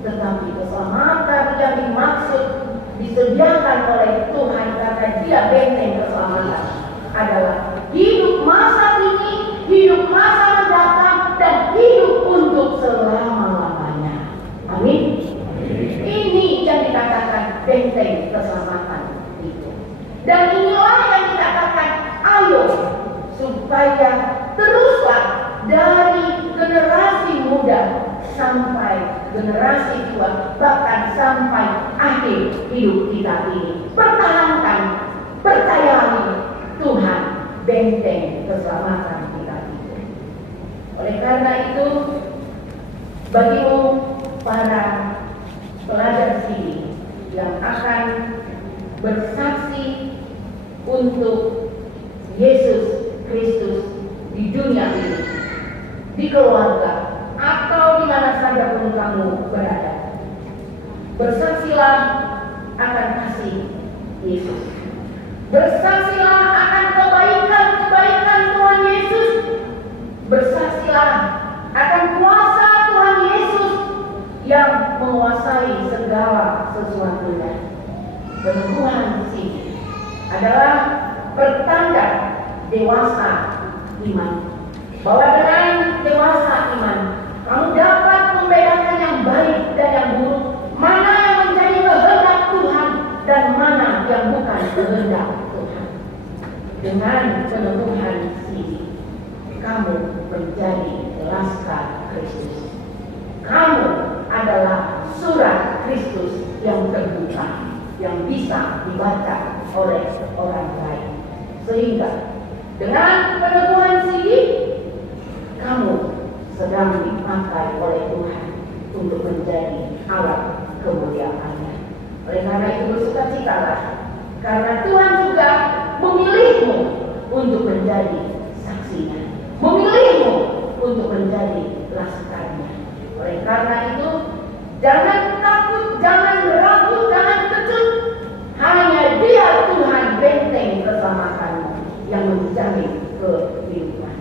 Tetapi keselamatan yang dimaksud disediakan oleh Tuhan karena Dia benteng keselamatan adalah hidup masa kini, hidup masa mendatang, dan hidup untuk selama-lamanya. Amin. Ini yang dikatakan benteng keselamatan itu. Dan inilah yang dikatakan, ayo supaya teruslah dari generasi muda sampai generasi tua, bahkan sampai akhir hidup kita ini. Pertahankan, percayai Tuhan benteng keselamatan kita itu. Oleh karena itu, bagimu para pelajar sini yang akan bersaksi untuk Yesus Kristus di dunia ini, di keluarga, atau di mana saja pun kamu berada, bersaksilah akan kasih Yesus. Bersaksilah akan kebaikan-kebaikan Tuhan Yesus Bersaksilah akan kuasa Tuhan Yesus yang menguasai segala sesuatunya. Peneguhan di sini adalah pertanda dewasa iman. Bahwa dengan dewasa iman, kamu dapat membedakan yang baik dan yang buruk, mana yang menjadi kehendak Tuhan dan mana yang bukan kehendak Tuhan. Dengan peneguhan sini, kamu menjadi laskar Kristus. Kamu adalah surat Kristus yang terbuka, yang bisa dibaca oleh orang lain. Sehingga dengan peneguhan sini, kamu sedang dipakai oleh Tuhan untuk menjadi alat kemuliaan-Nya. Oleh karena itu bersukacitalah, karena Tuhan juga memilihmu untuk menjadi saksinya, memilihmu untuk menjadi laskarnya. Oleh karena itu, jangan takut, jangan ragu, jangan kecut. Hanya Dia Tuhan benteng keselamatanmu yang menjamin kehidupan.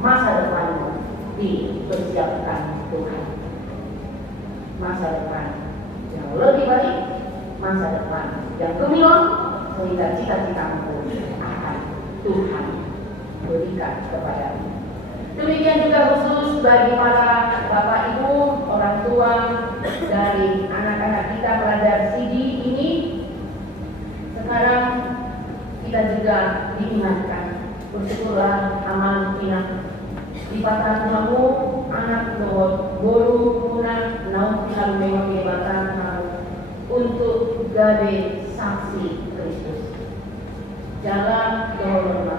Masa depanmu dipersiapkan Tuhan. Masa depan yang lebih baik, masa depan yang gemilang, sehingga cita-citamu akan Tuhan berikan kepadamu. Demikian juga khusus bagi para bapak ibu, orang tua dari anak-anak kita pelajar CD ini. Sekarang kita juga diingatkan, bersyukurlah amal pinang di patah kamu anak dohot bolu guna naung pinang mewah kebatan kamu untuk gade saksi Kristus. Jalan dohorma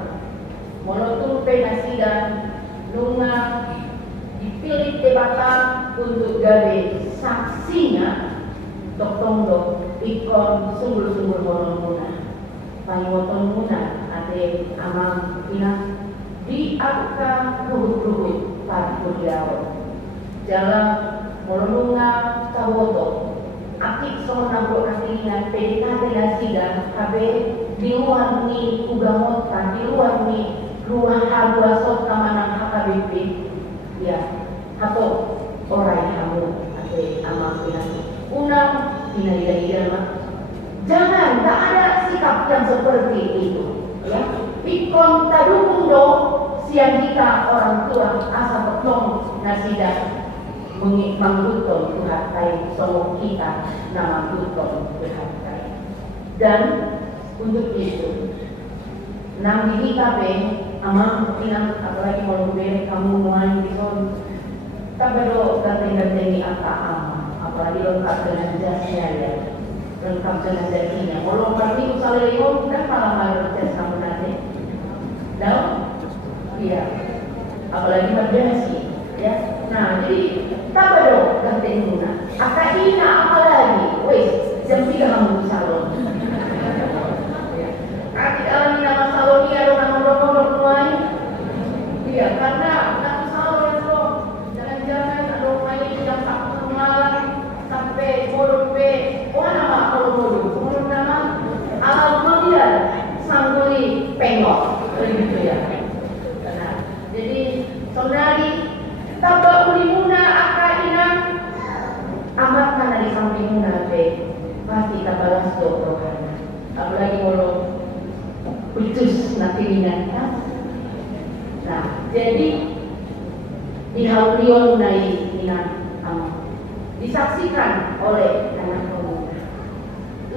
molotur penasidan nunga dipilih debata untuk gade saksinya toktondo ikon sungguh-sungguh bolong pangoton muna ade amal pinang di angka ruhut-ruhut tadi kuliah jalan molunga kawoto akik sama nabro katingan PDKT dan sidang KB di luar ni ugamota di luar ni ruang habua sot kamanang HKBP ya atau orang kamu ade amal pinang unang pinang jangan, tak ada sikap yang seperti itu. Ya, ikon tadukung do siang kita orang tua asa petong nasidah mengutong tuhatai songok kita nama utong tuhatai. Dan untuk itu, nang dini kape amang pinang apalagi mau beri kamu nuan dison tabado dateng-datengi apa apalagi lengkap dengan jasnya ya. Lengkap dengan dagingnya. Kalau kami usaha kan malah malu tes kamu nanti. Dalam, iya. Apalagi berjasi, ya. Nah, jadi tak ada ganti guna. Akak ina apalagi, wes jam 3 kamu salon. Kaki dalam nama salon ini ada nomor lain. Iya, karena nama salon itu jangan-jangan ada main yang tak malam sampai bodoh nama kalau bodoh, nama alam kemudian sangguli pengok, begitu ya. Nah, jadi saudari tabak ulimuna akaina amat kana di sampinguna pasti tabalas do rohana. Apalagi kalau putus natilingan kan. Nah, jadi di haulion nai inan disaksikan oleh anak pemuda.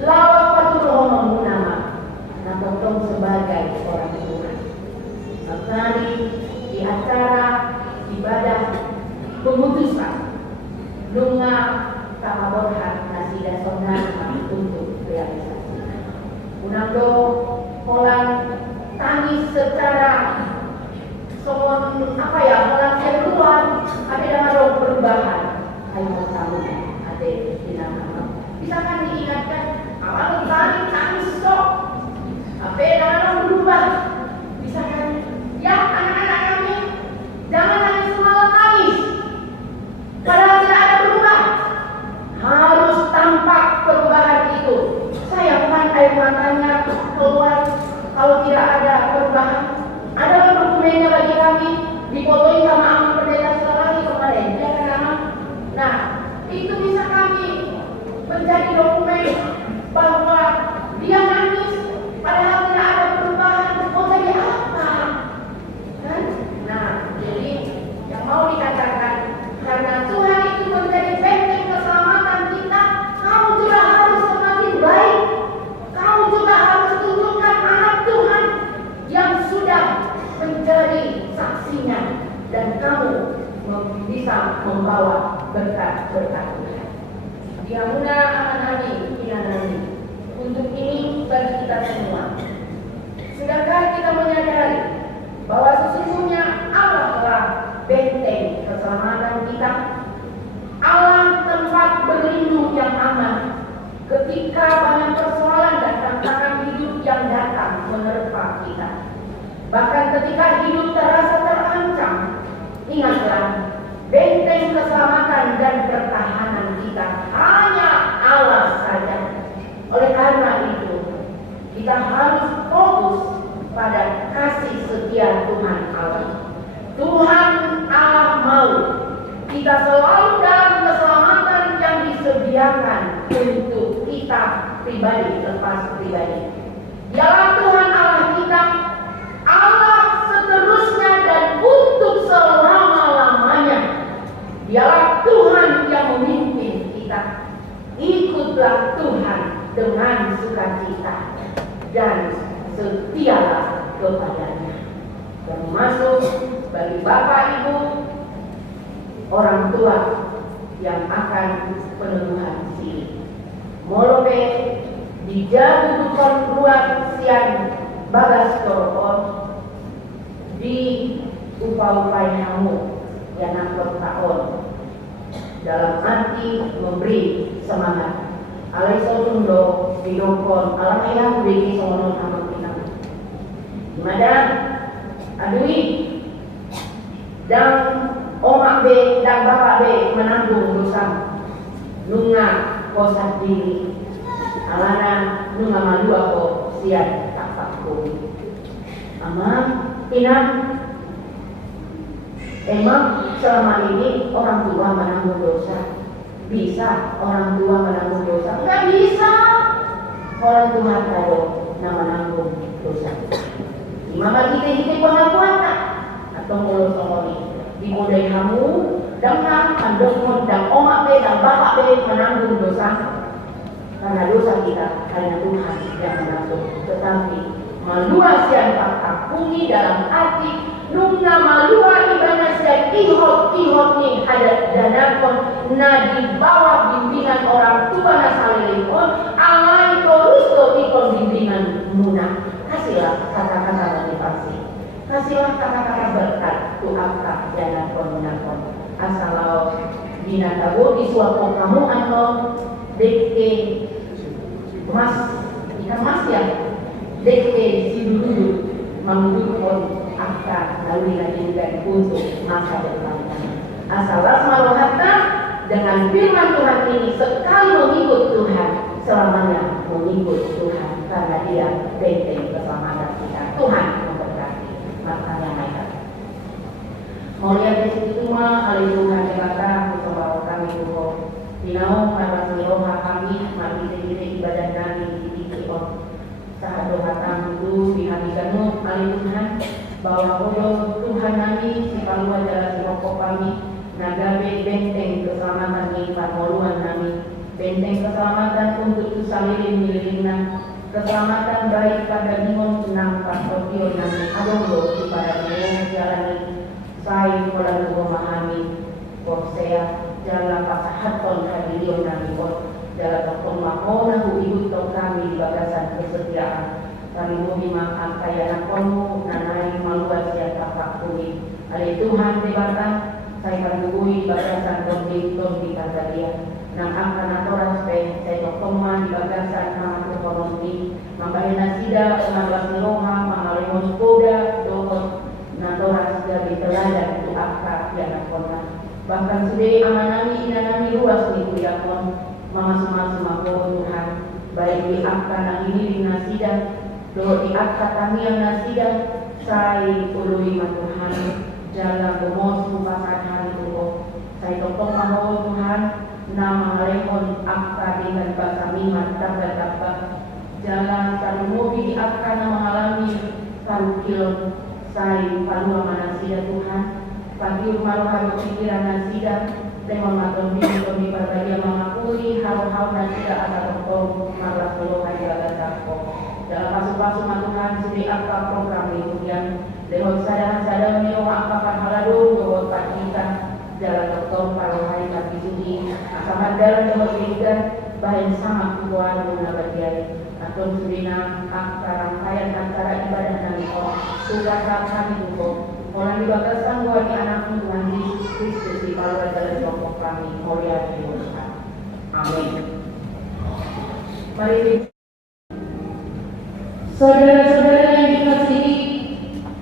Lawa paturohono nama natotong sebagai orang tua. Nanti di acara ibadah pemutusan lunga kamaborhan nasidah sonana untuk realisasi. Unando kolan tangis secara soal apa ya kolan keluar ada dengan perubahan. Ayo tahu ada di nama. Bisa kan diingatkan awal kali tangis sok apa yang berubah. Bisa kan ya anak-anak kami jangan nangis semalam tangis padahal tidak ada perubahan. Harus tampak perubahan itu. Sayangkan air matanya keluar kalau tidak ada perubahan. Ada dokumennya bagi kami difotoin menjadi dokumen bahwa dia nangis padahal tidak ada perubahan. Mau jadi apa? Kan? Nah, jadi yang mau dikatakan, karena Tuhan itu menjadi benteng keselamatan kita, kamu juga harus semakin baik. Kamu juga harus tunjukkan anak Tuhan yang sudah menjadi saksinya, dan kamu bisa membawa berkat-berkat Tuhan. Dia mudah amanani, inanani. Untuk ini bagi kita semua, sudahkah kita menyadari bahwa sesungguhnya Allah telah benteng keselamatan kita, Allah tempat berlindung yang aman ketika banyak persoalan dan tantangan hidup yang datang menerpa kita. Bahkan ketika hidup terasa terancam, ingatlah, benteng keselamatan dan pertahanan kita hanya Allah saja. Oleh karena itu, kita harus fokus pada kasih setia Tuhan Allah. Tuhan Allah mau kita selalu dalam keselamatan yang disediakan untuk kita pribadi lepas pribadi. Dialah Tuhan Allah kita, Allah seterusnya dan untuk selama-lamanya. Dialah Tuhan yang memimpin kita. Ikutlah Tuhan dengan sukacita dan setialah kepadanya. Termasuk bagi Bapak Ibu, orang tua yang akan peneguhan sini. Molope dijadukan ruang sian bagas toron di upau-upai hamu yang nakot taon dalam arti memberi semangat. Alai sotundo bidokon alam ayah beri sonon amat pinang. Dimana adui dan omak be dan bapak be menanggung dosa nunga kosat diri alana nunga malu ako sian tapak kumi. Ama pinang emang selama ini orang tua menanggung dosa. Bisa orang tua menanggung dosa? Enggak bisa. Orang tua tahu nama menanggung dosa. Imam kita pengakuan tak? Atau mulut somoni di model kamu dengan andong dan omak be dan bapak be menanggung dosa. Karena dosa kita hanya Tuhan yang menanggung. Tetapi malua sian tak kungi dalam arti nungna malua ibana sian ihot ni ada danakon na di bawah bimbingan orang tua nasalilipon alai torusto ikon bimbingan muna. Kasihlah kata-kata motivasi, kasihlah kata-kata berkat tuakka danakon munakon asalau binatago di suatu kamu atau deke mas ikan mas ya deke sidu mengudukon akan lalu dilanjutkan untuk masa depan. Asalas marohata dengan firman Tuhan ini sekali mengikut Tuhan, selamanya mengikut Tuhan karena dia benteng keselamatan kita. Tuhan memberkati. Makanya mereka mulia di situ mah alih Tuhan kata bersama kami Tuhan. Dinau para siroha kami mari kita ibadah kami di titik saat doa kami itu dihabiskan alih Tuhan bahwa Tuhan kami si palu adalah si pokok kami nagabe benteng keselamatan nikmat moluan kami benteng keselamatan untuk tusalirin milirina keselamatan baik pada bingung senang pasokio nami adongo kepada bingung jalani saya pola memahami saya jalan pasahaton hadirio nami jalan tokong mahona ibu tong kami di bagasan kesetiaan kami mau dimakan kaya nakonmu nanai maluas yang tapak kuning. Alih Tuhan debatan saya berdugui bagasan dong di kata dia. Nang akan atoran saya tokongman di bagasan nama ekonomi. Mambahina sida umat niroha mangalemon koda dokot natoran sida di teladan tu akka yang nakona. Bahkan sudah amanami inanami luas ni kuyakon mama semua Tuhan baik di akka nang ini di nasida do di akta kami yang nasidah saya ului Tuhan jalan bemos pasar hari Tuhan saya tokong kamu Tuhan nama lemon akta dengan kalimat dapat jalan taruh mobil akan mengalami tarukil sai palua manasida Tuhan pagi rumah haru pikiran nasida dengan maton bini berbagai mengakui hal-hal nasida atau tol malah puluh hari takpo dalam pasu-pasu matuhan sini apa program kemudian lewat sadar menyewa apakan haladu lewat kita jalan doktor paruh hari kaki sini asaman dalam lewat lidah bahan sama kubuan menabadiari atau surina rangkaian antara ibadah dan sudah kami dukung mulai dibatasan buat anak Tuhan Yesus Kristus di paluan dalam kelompok kami mulia Tuhan. Amin. Mari saudara-saudara yang dikasihi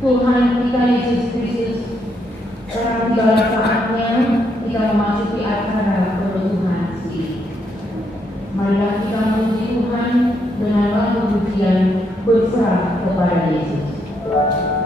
Tuhan kita Yesus Kristus, sekarang tiba saatnya kita memasuki acara kebutuhan sini. Marilah kita memuji Tuhan dengan lagu pujian berserah kepada Yesus. Oh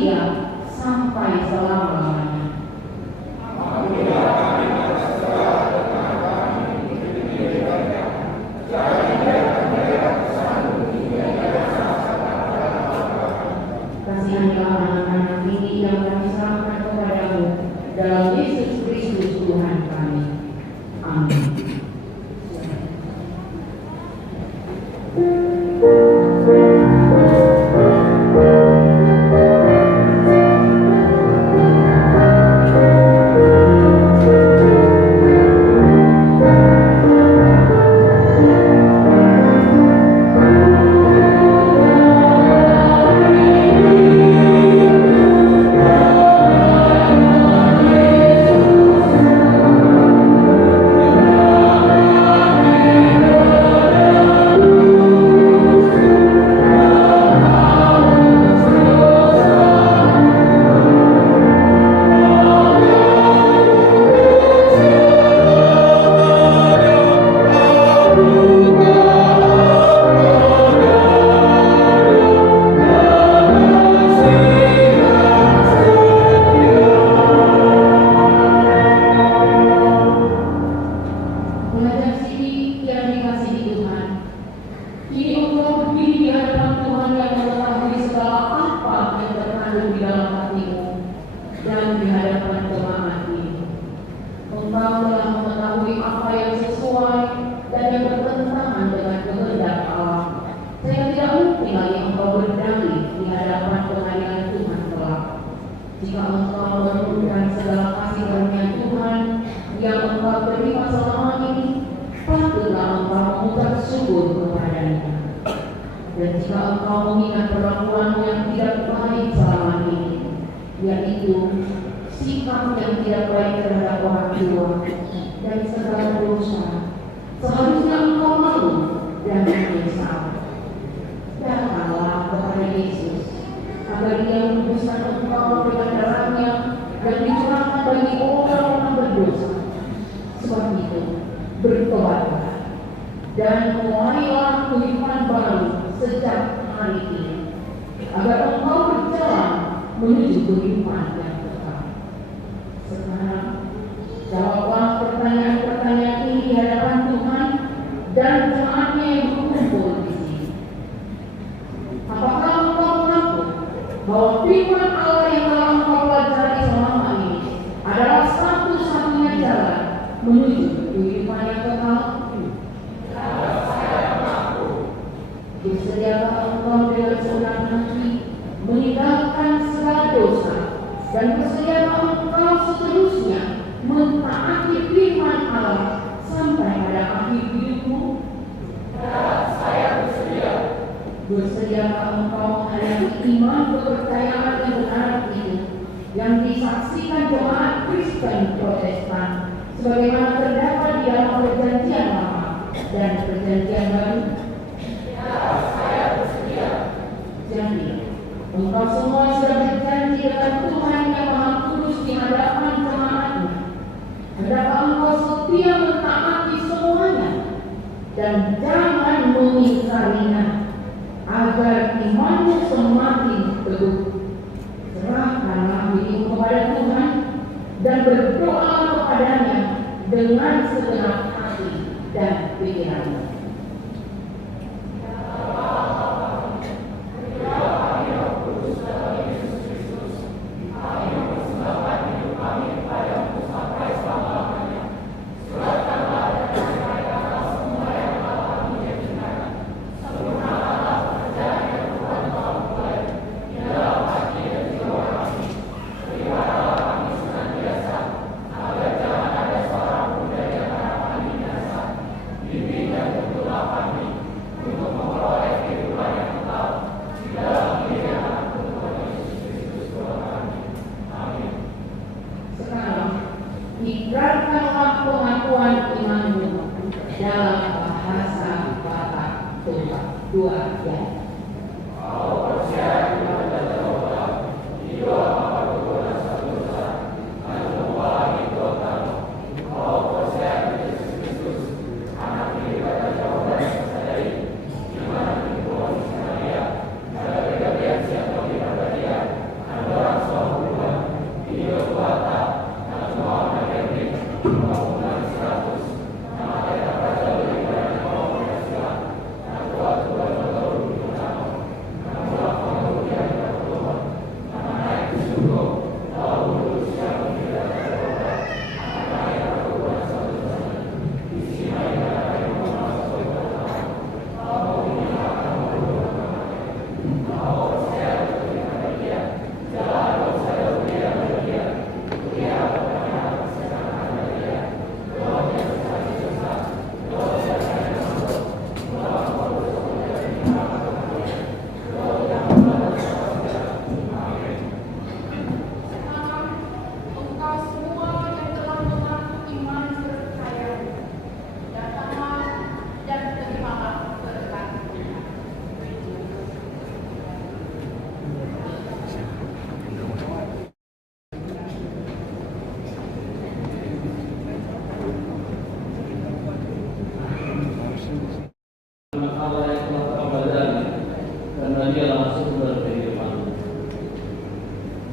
setia sampai selama-lamanya. Kasihanlah anak-anak ini yang kami serahkan kepadamu dalam Yesus Kristus Tuhan kami. Amin. Jika engkau menurunkan segala kasih karunia Tuhan yang engkau terima selama ini, patutlah engkau mengucap syukur kepadanya. Dan jika engkau mengingat perlakuanmu yang tidak baik selama ini, yaitu sikap yang tidak baik terhadap orang tua dan segala dosa, seharusnya engkau malu dan menyesal. Datanglah kepada Yesus agar Dia menebuskan engkau dengan darahnya dan dicurahkan bagi orang-orang berdosa. Sebab itu, bertobatlah dan mulailah kehidupan baru sejak hari ini, agar engkau berjalan menuju kehidupan yang kekal. Sekarang, jawablah pertanyaan-pertanyaan ini di hadapan Tuhan dan jemaatnya yang berkumpul di sini. Apakah engkau mengaku bahwa firman Allah yang telah engkau pelajari selama ini adalah satu-satunya jalan menuju kehidupan yang kekal? Bersediakah engkau dengan senang hati meninggalkan segala dosa dan bersediakah engkau seterusnya mentaati firman Allah sampai pada akhir hidupmu? Saya bersedia. Bersediakah engkau menghadapi iman kepercayaan yang benar itu yang disaksikan jemaat Kristen Protestan sebagaimana terdapat di dalam Perjanjian Lama dan Perjanjian Baru? Saya bersedia. Jadi, engkau semua sudah berjanji dengan Tuhan yang Maha Kudus di hadapan jemaatnya. Hendaklah engkau setia mentaati semuanya dan jangan mengingkarinya, agar imanmu semakin teguh. Serahkanlah dirimu kepada Tuhan dan berdoa kepadanya dengan segenap hati dan pikiranmu. Bimbing dan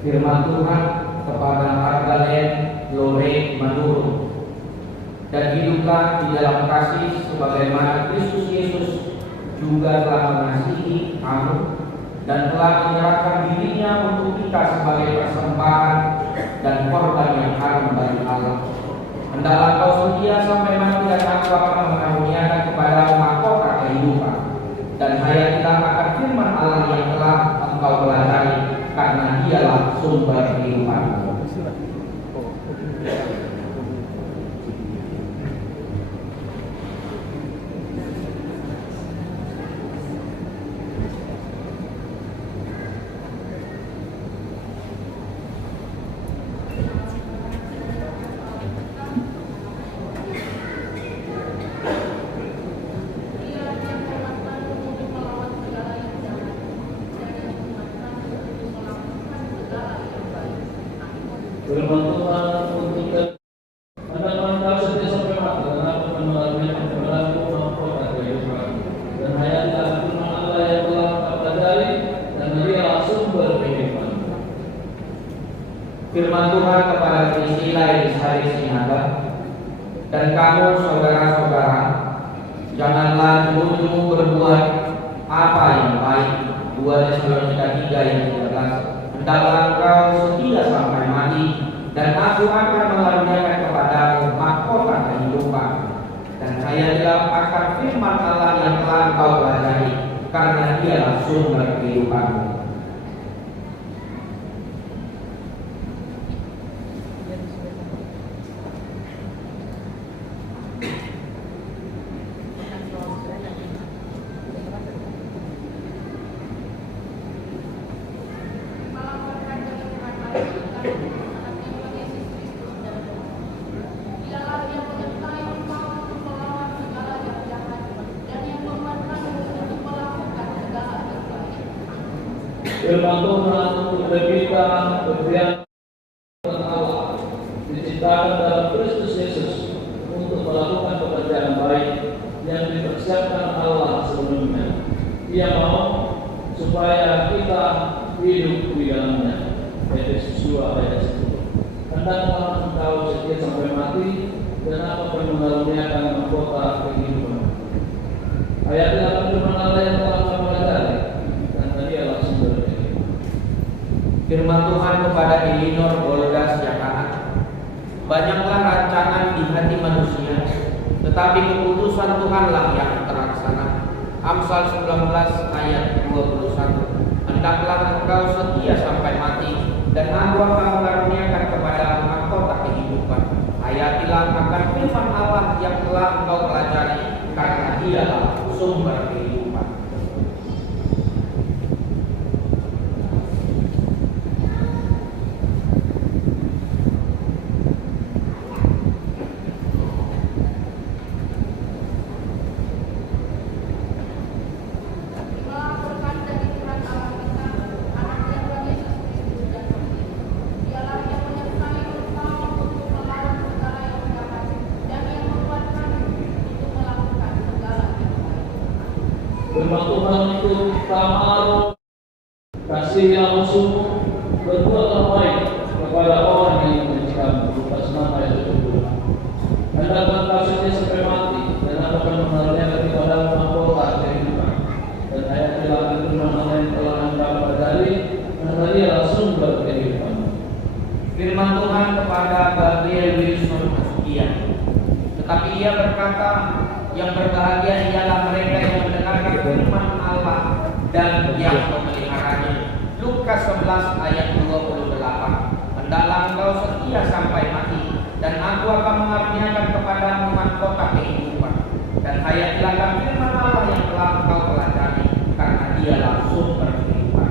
Firman Tuhan kepada Argalen Lore Manurung. Dan hiduplah di dalam kasih sebagaimana Kristus Yesus juga telah mengasihi kamu dan telah menyerahkan dirinya untuk kita sebagai persembahan dan korban yang harum bagi Allah. Hendaklah kau setia sampai mati dan aku akan mengaruniakan kepada mahkota kehidupan. Dan hayatilah akan firman Allah yang telah engkau pelajari, karena dialah sumber kehidupan. Firman Tuhan untuk hendaklah engkau setia sampai mati dan aku akan mengaruniakan kepadamu mahkota kehidupan. Dan hayatilah firman Allah yang telah engkau pelajari, dan dialah sumber kehidupan. Firman Tuhan kepada Priscilla di hari Sinada. Dan kamu saudara-saudara, janganlah jemu-jemu berbuat apa yang baik. 2 Tesalonika 3 ayat 13. Hendaklah engkau setia sampai mati, dan aku akan mengaruniakan kepadamu mahkota kehidupan. Dan hayatilah akan firman Allah yang telah engkau pelajari, karena dialah sumber kehidupanmu. Firman Tuhan untuk kita berdiam Allah, diciptakan dalam Kristus Yesus untuk melakukan pekerjaan baik yang dipersiapkan Allah sebelumnya. Ia mau supaya kita hidup di dalamnya. Efesus 2 ayat 10. Hendaklah engkau setia sampai mati, dan aku akan mengaruniakan mahkota kehidupan. Ayat firman Allah yang telah kau pelajari, dan dialah sumber kehidupan. Firman Tuhan kepada Elinor Golda Siahaan. Banyaklah rancangan di hati manusia, tetapi keputusan Tuhanlah yang terlaksana. Amsal 19 ayat 21. Hendaklah engkau setia sampai mati, dan aku akan mengaruniakan kepada mahkota kehidupan. Hayatilah akan firman Allah yang telah engkau pelajari, karena dialah sumber kehidupan. Firman Tuhan untuk Tamar, kasihlah musuhmu, berbuatlah baik kepada orang yang membenci kamu. Lukas 6 ayat 70. Hendaklah engkau setia sampai mati, dan aku akan mengaruniakan kepadamu mahkota kehidupan. Dan hayatilah firman Allah yang telah engkau pelajari, karena dialah sumber kehidupan. Firman Tuhan kepada Gabriel Wilson Asukian. Tetapi ia berkata, yang berbahagia ialah mereka yang mendengarkan firman Allah dan yang memeliharanya. Lukas 11 ayat 28. Hendaklah engkau setia sampai mati, dan aku akan mengaruniakan kepadamu mahkota kehidupan. Dan hayatilah firman Allah yang telah engkau pelajari, karena dialah sumber kehidupan.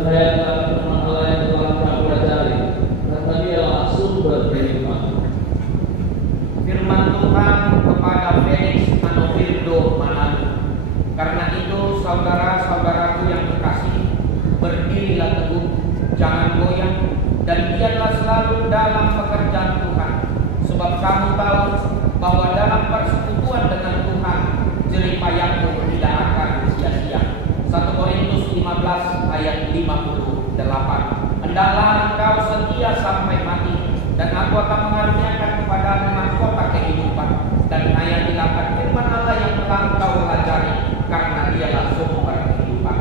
dan hayatilah firman Allah yang telah kau pelajari, karena dialah sumber kehidupan. Firman Tuhan kepada Felix Manofirdo Manado. Karena itu saudara-saudaraku yang terkasih, berdirilah teguh, jangan goyah, dan giatlah selalu dalam pekerjaan Tuhan. Sebab kamu tahu bahwa dalam persekutuan dengan Tuhan, jeripayahmu tidak akan sia-sia. 1 Korintus 15 ayat 58. Hendaklah engkau setia sampai mati, dan aku akan mengaruniakan kepadamu mahkota kehidupan, dan hayatilah firman Allah yang telah engkau pelajari, karena dialah sumber kehidupan.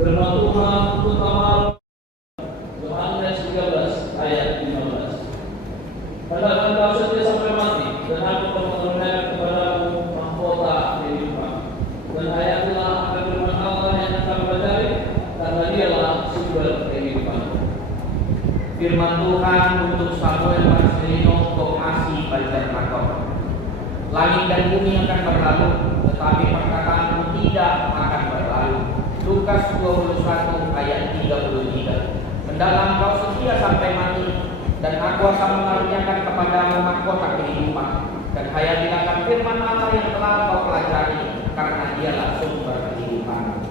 Firman Tuhan utama Yohanes 13 ayat 15. Hendaklah engkau setia sampai mati, dan aku mengaruniakan kepadamu mahkota kehidupan. Dan hayatilah akan firman Allah yang engkau pelajari, karena dialah sumber kehidupan. Firman Tuhan untuk Samuel Marcelino Komasi Banjarmator. Langit dan bumi akan berlalu, tetapi perkataanmu tidak akan berlalu. Lukas 21 ayat 33. Hendaklah engkau setia sampai mati, dan aku akan mengaruniakan kepadamu mahkota kehidupan. Dan hayatilah firman Allah yang telah kau pelajari, karena dialah sumber kehidupan.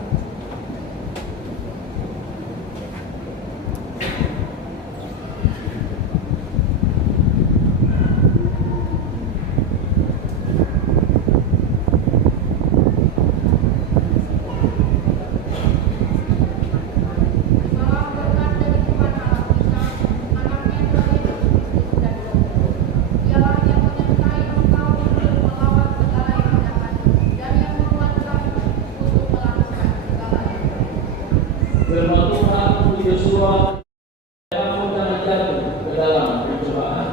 Firman Tuhan untuk Yosua, kamu jangan jatuh ke dalam pencobaan.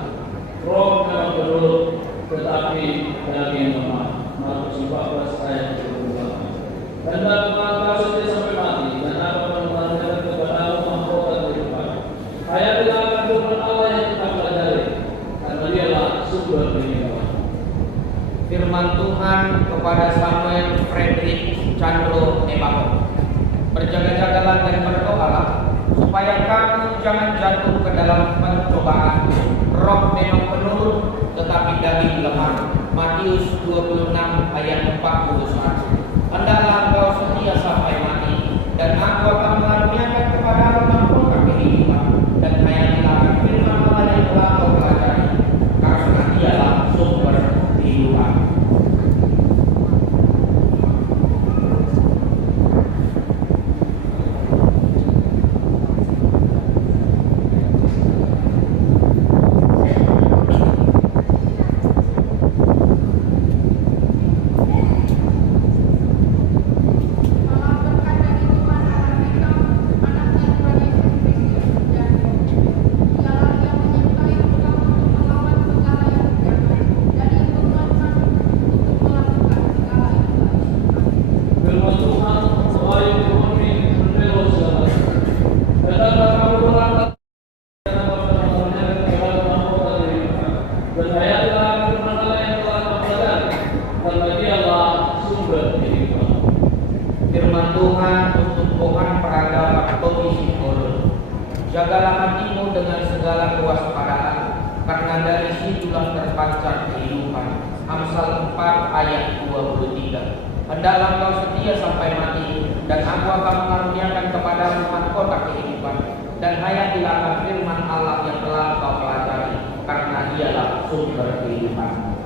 Roh memang berurut, tetapi daging lemah. Markus 14 ayat 28. Hendaklah engkau setia sampai mati, dan aku akan mengaruniakan kepadamu mahkota kehidupan. Hayatilah akan firman Allah yang kita pelajari, karena dialah sumber kehidupan. Firman Tuhan kepada Samuel Frederick Chandro Nebako. Berjaga-jagalah dan berdoalah, supaya kamu jangan jatuh ke dalam pencobaan. Roh memang penurut, tetapi daging lemah. Matius 26 ayat 41. Hendaklah engkau setia sampai mati, dan aku akan mengaruniakan kepadamu mahkota kehidupan. Dan hayatilah firman Allah yang telah kau pelajari, karena dialah sumber kehidupan. Firman Tuhan untuk Tuhan Perada Baktobi Singkoro. Jagalah hatimu dengan segala kewaspadaan, karena dari situlah terpancar kehidupan. Amsal 4 ayat 23. Hendaklah engkau setia sampai mati, dan aku akan mengaruniakan kepadamu mahkota kehidupan. Dan hayatilah akan firman Allah yang telah kau pelajari, karena dialah sumber kehidupan.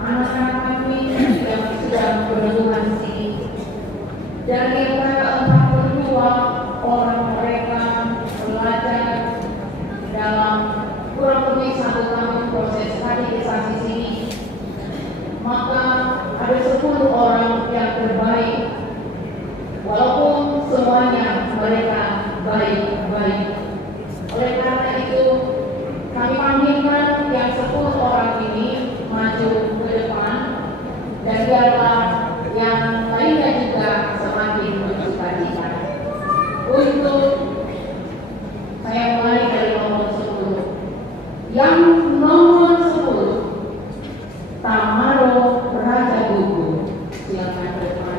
anak-anak kami yang sedang berhubungan sini. Dan kita entah berdua orang mereka belajar dalam kurang lebih 1 tahun proses kaderisasi sini, maka ada 10 orang yang terbaik, walaupun semuanya mereka baik-baik. Oleh karena itu, kami panggilkan yang 10 orang ini maju ke depan, dan biarlah yang lainnya juga semakin bersuka-cita. Untuk saya mulai dari nomor 10. Yang nomor 10, Tamaro Raja Gugu. Silakan ke depan.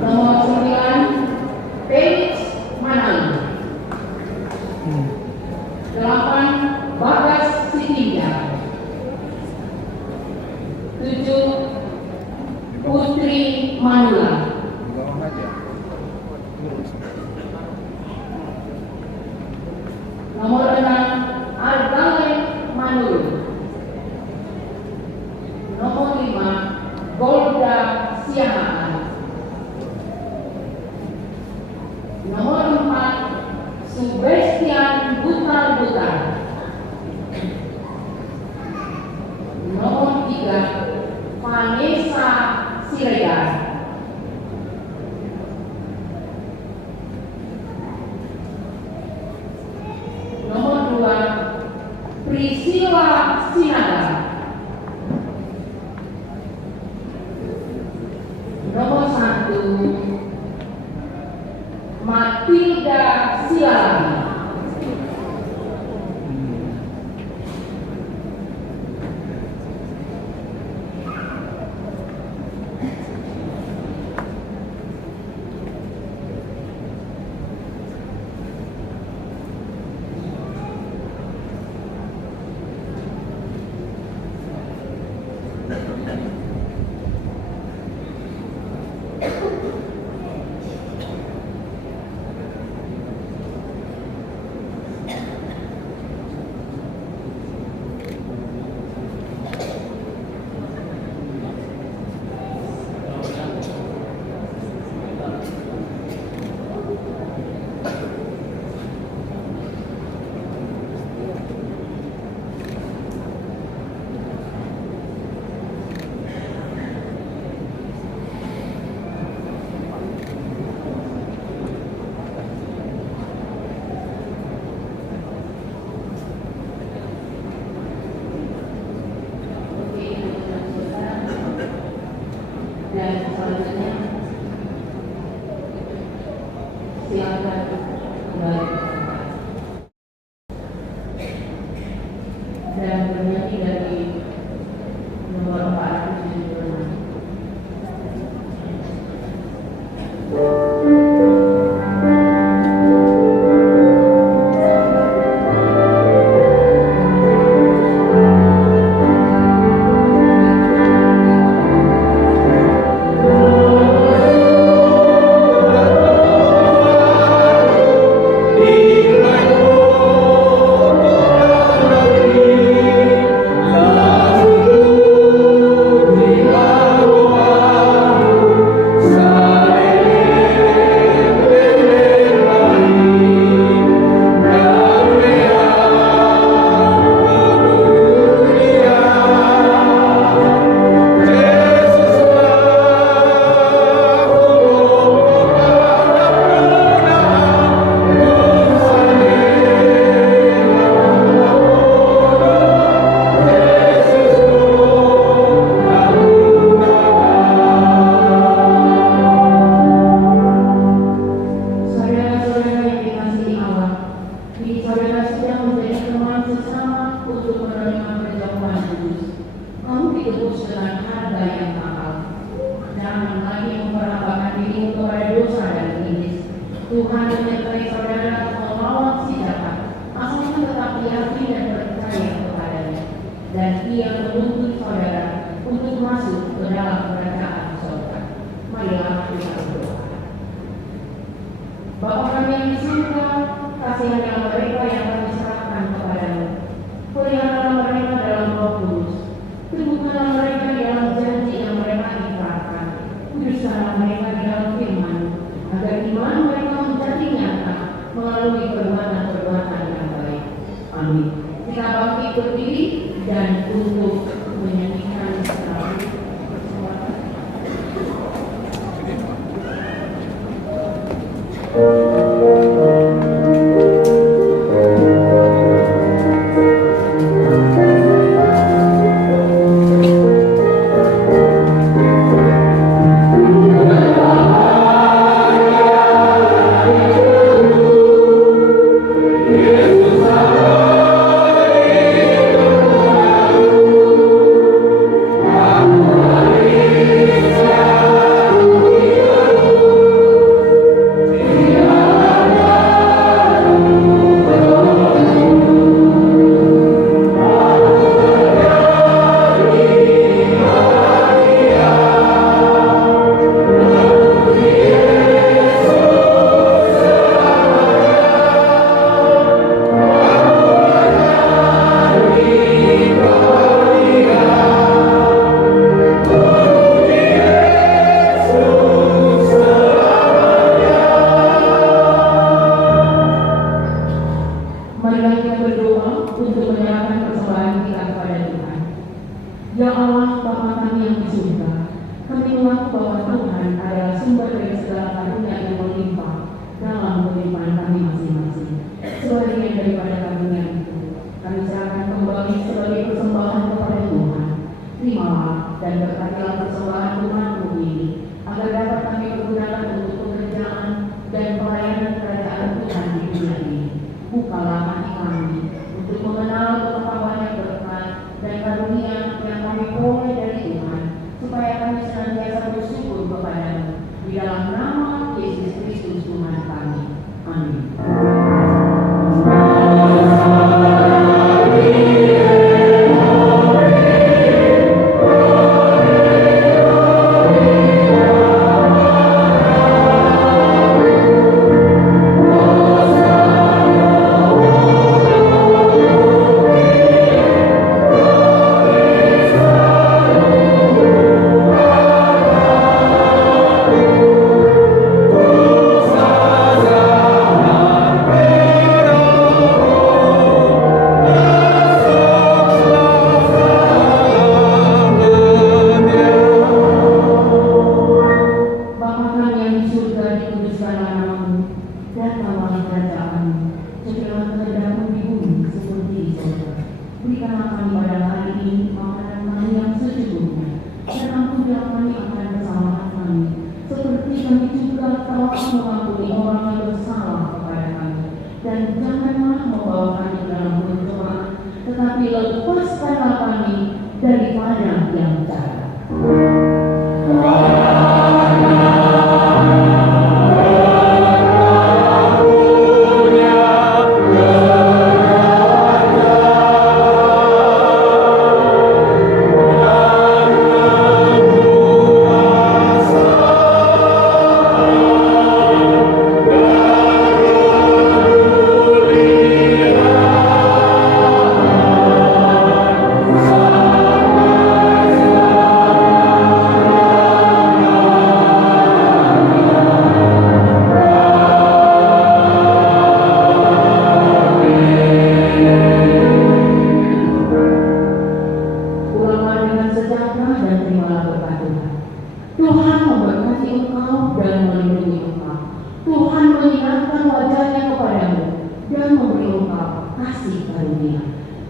Nomor 9, Felix Manang. 8, Bagas Sitinja. 7, Putri Manula. Nomor 6, Argale Manul. Nomor 5, Golda Siahaan. Nomor 4, Sebastian Butar-Butar. Nomor 3, Vanessa Siregar. Nomor 2, Priscilla Sinaga. Nomor 1, Matilda Silalahi. Dan selanjutnya silakan kembali dan bernyanyi dari nomor 476. Tuhan menyertai saudara melawan si jahat, asalkan tetap yakin dan percaya kepadanya, dan Ia menuntut saudara untuk masuk ke dalam kerajaan surga. Marilah kita berdoa. Bapa kami yang di surga, kasihilah mereka yang Marilah kita berdoa untuk menyerahkan persembahan kita kepada Tuhan. Ya Allah, Bapa kami yang di surga, kami mengaku bahwa Tuhan adalah sumber dari segala karunia yang melimpah dalam kehidupan kami masing-masing. Sebagian daripada karunia itu, kami serahkan kembali sebagai persembahan kepada Tuhan. Terimalah dan berkatilah persembahan Tuhan ini, agar dapat kami pergunakan untuk pekerjaan dan pelayanan kerajaan Tuhan di dunia ini. Bukalah hati kami untuk mengenal betapa banyak berkat dan karunia yang kami peroleh dari Tuhan, supaya kami senantiasa bersyukur kepada-Mu di dalam nama Yesus Kristus Tuhan kami. Amin.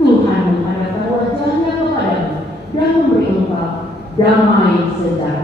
Tuhan menghadapkan wajahnya kepadamu dan memberi engkau damai sejahtera.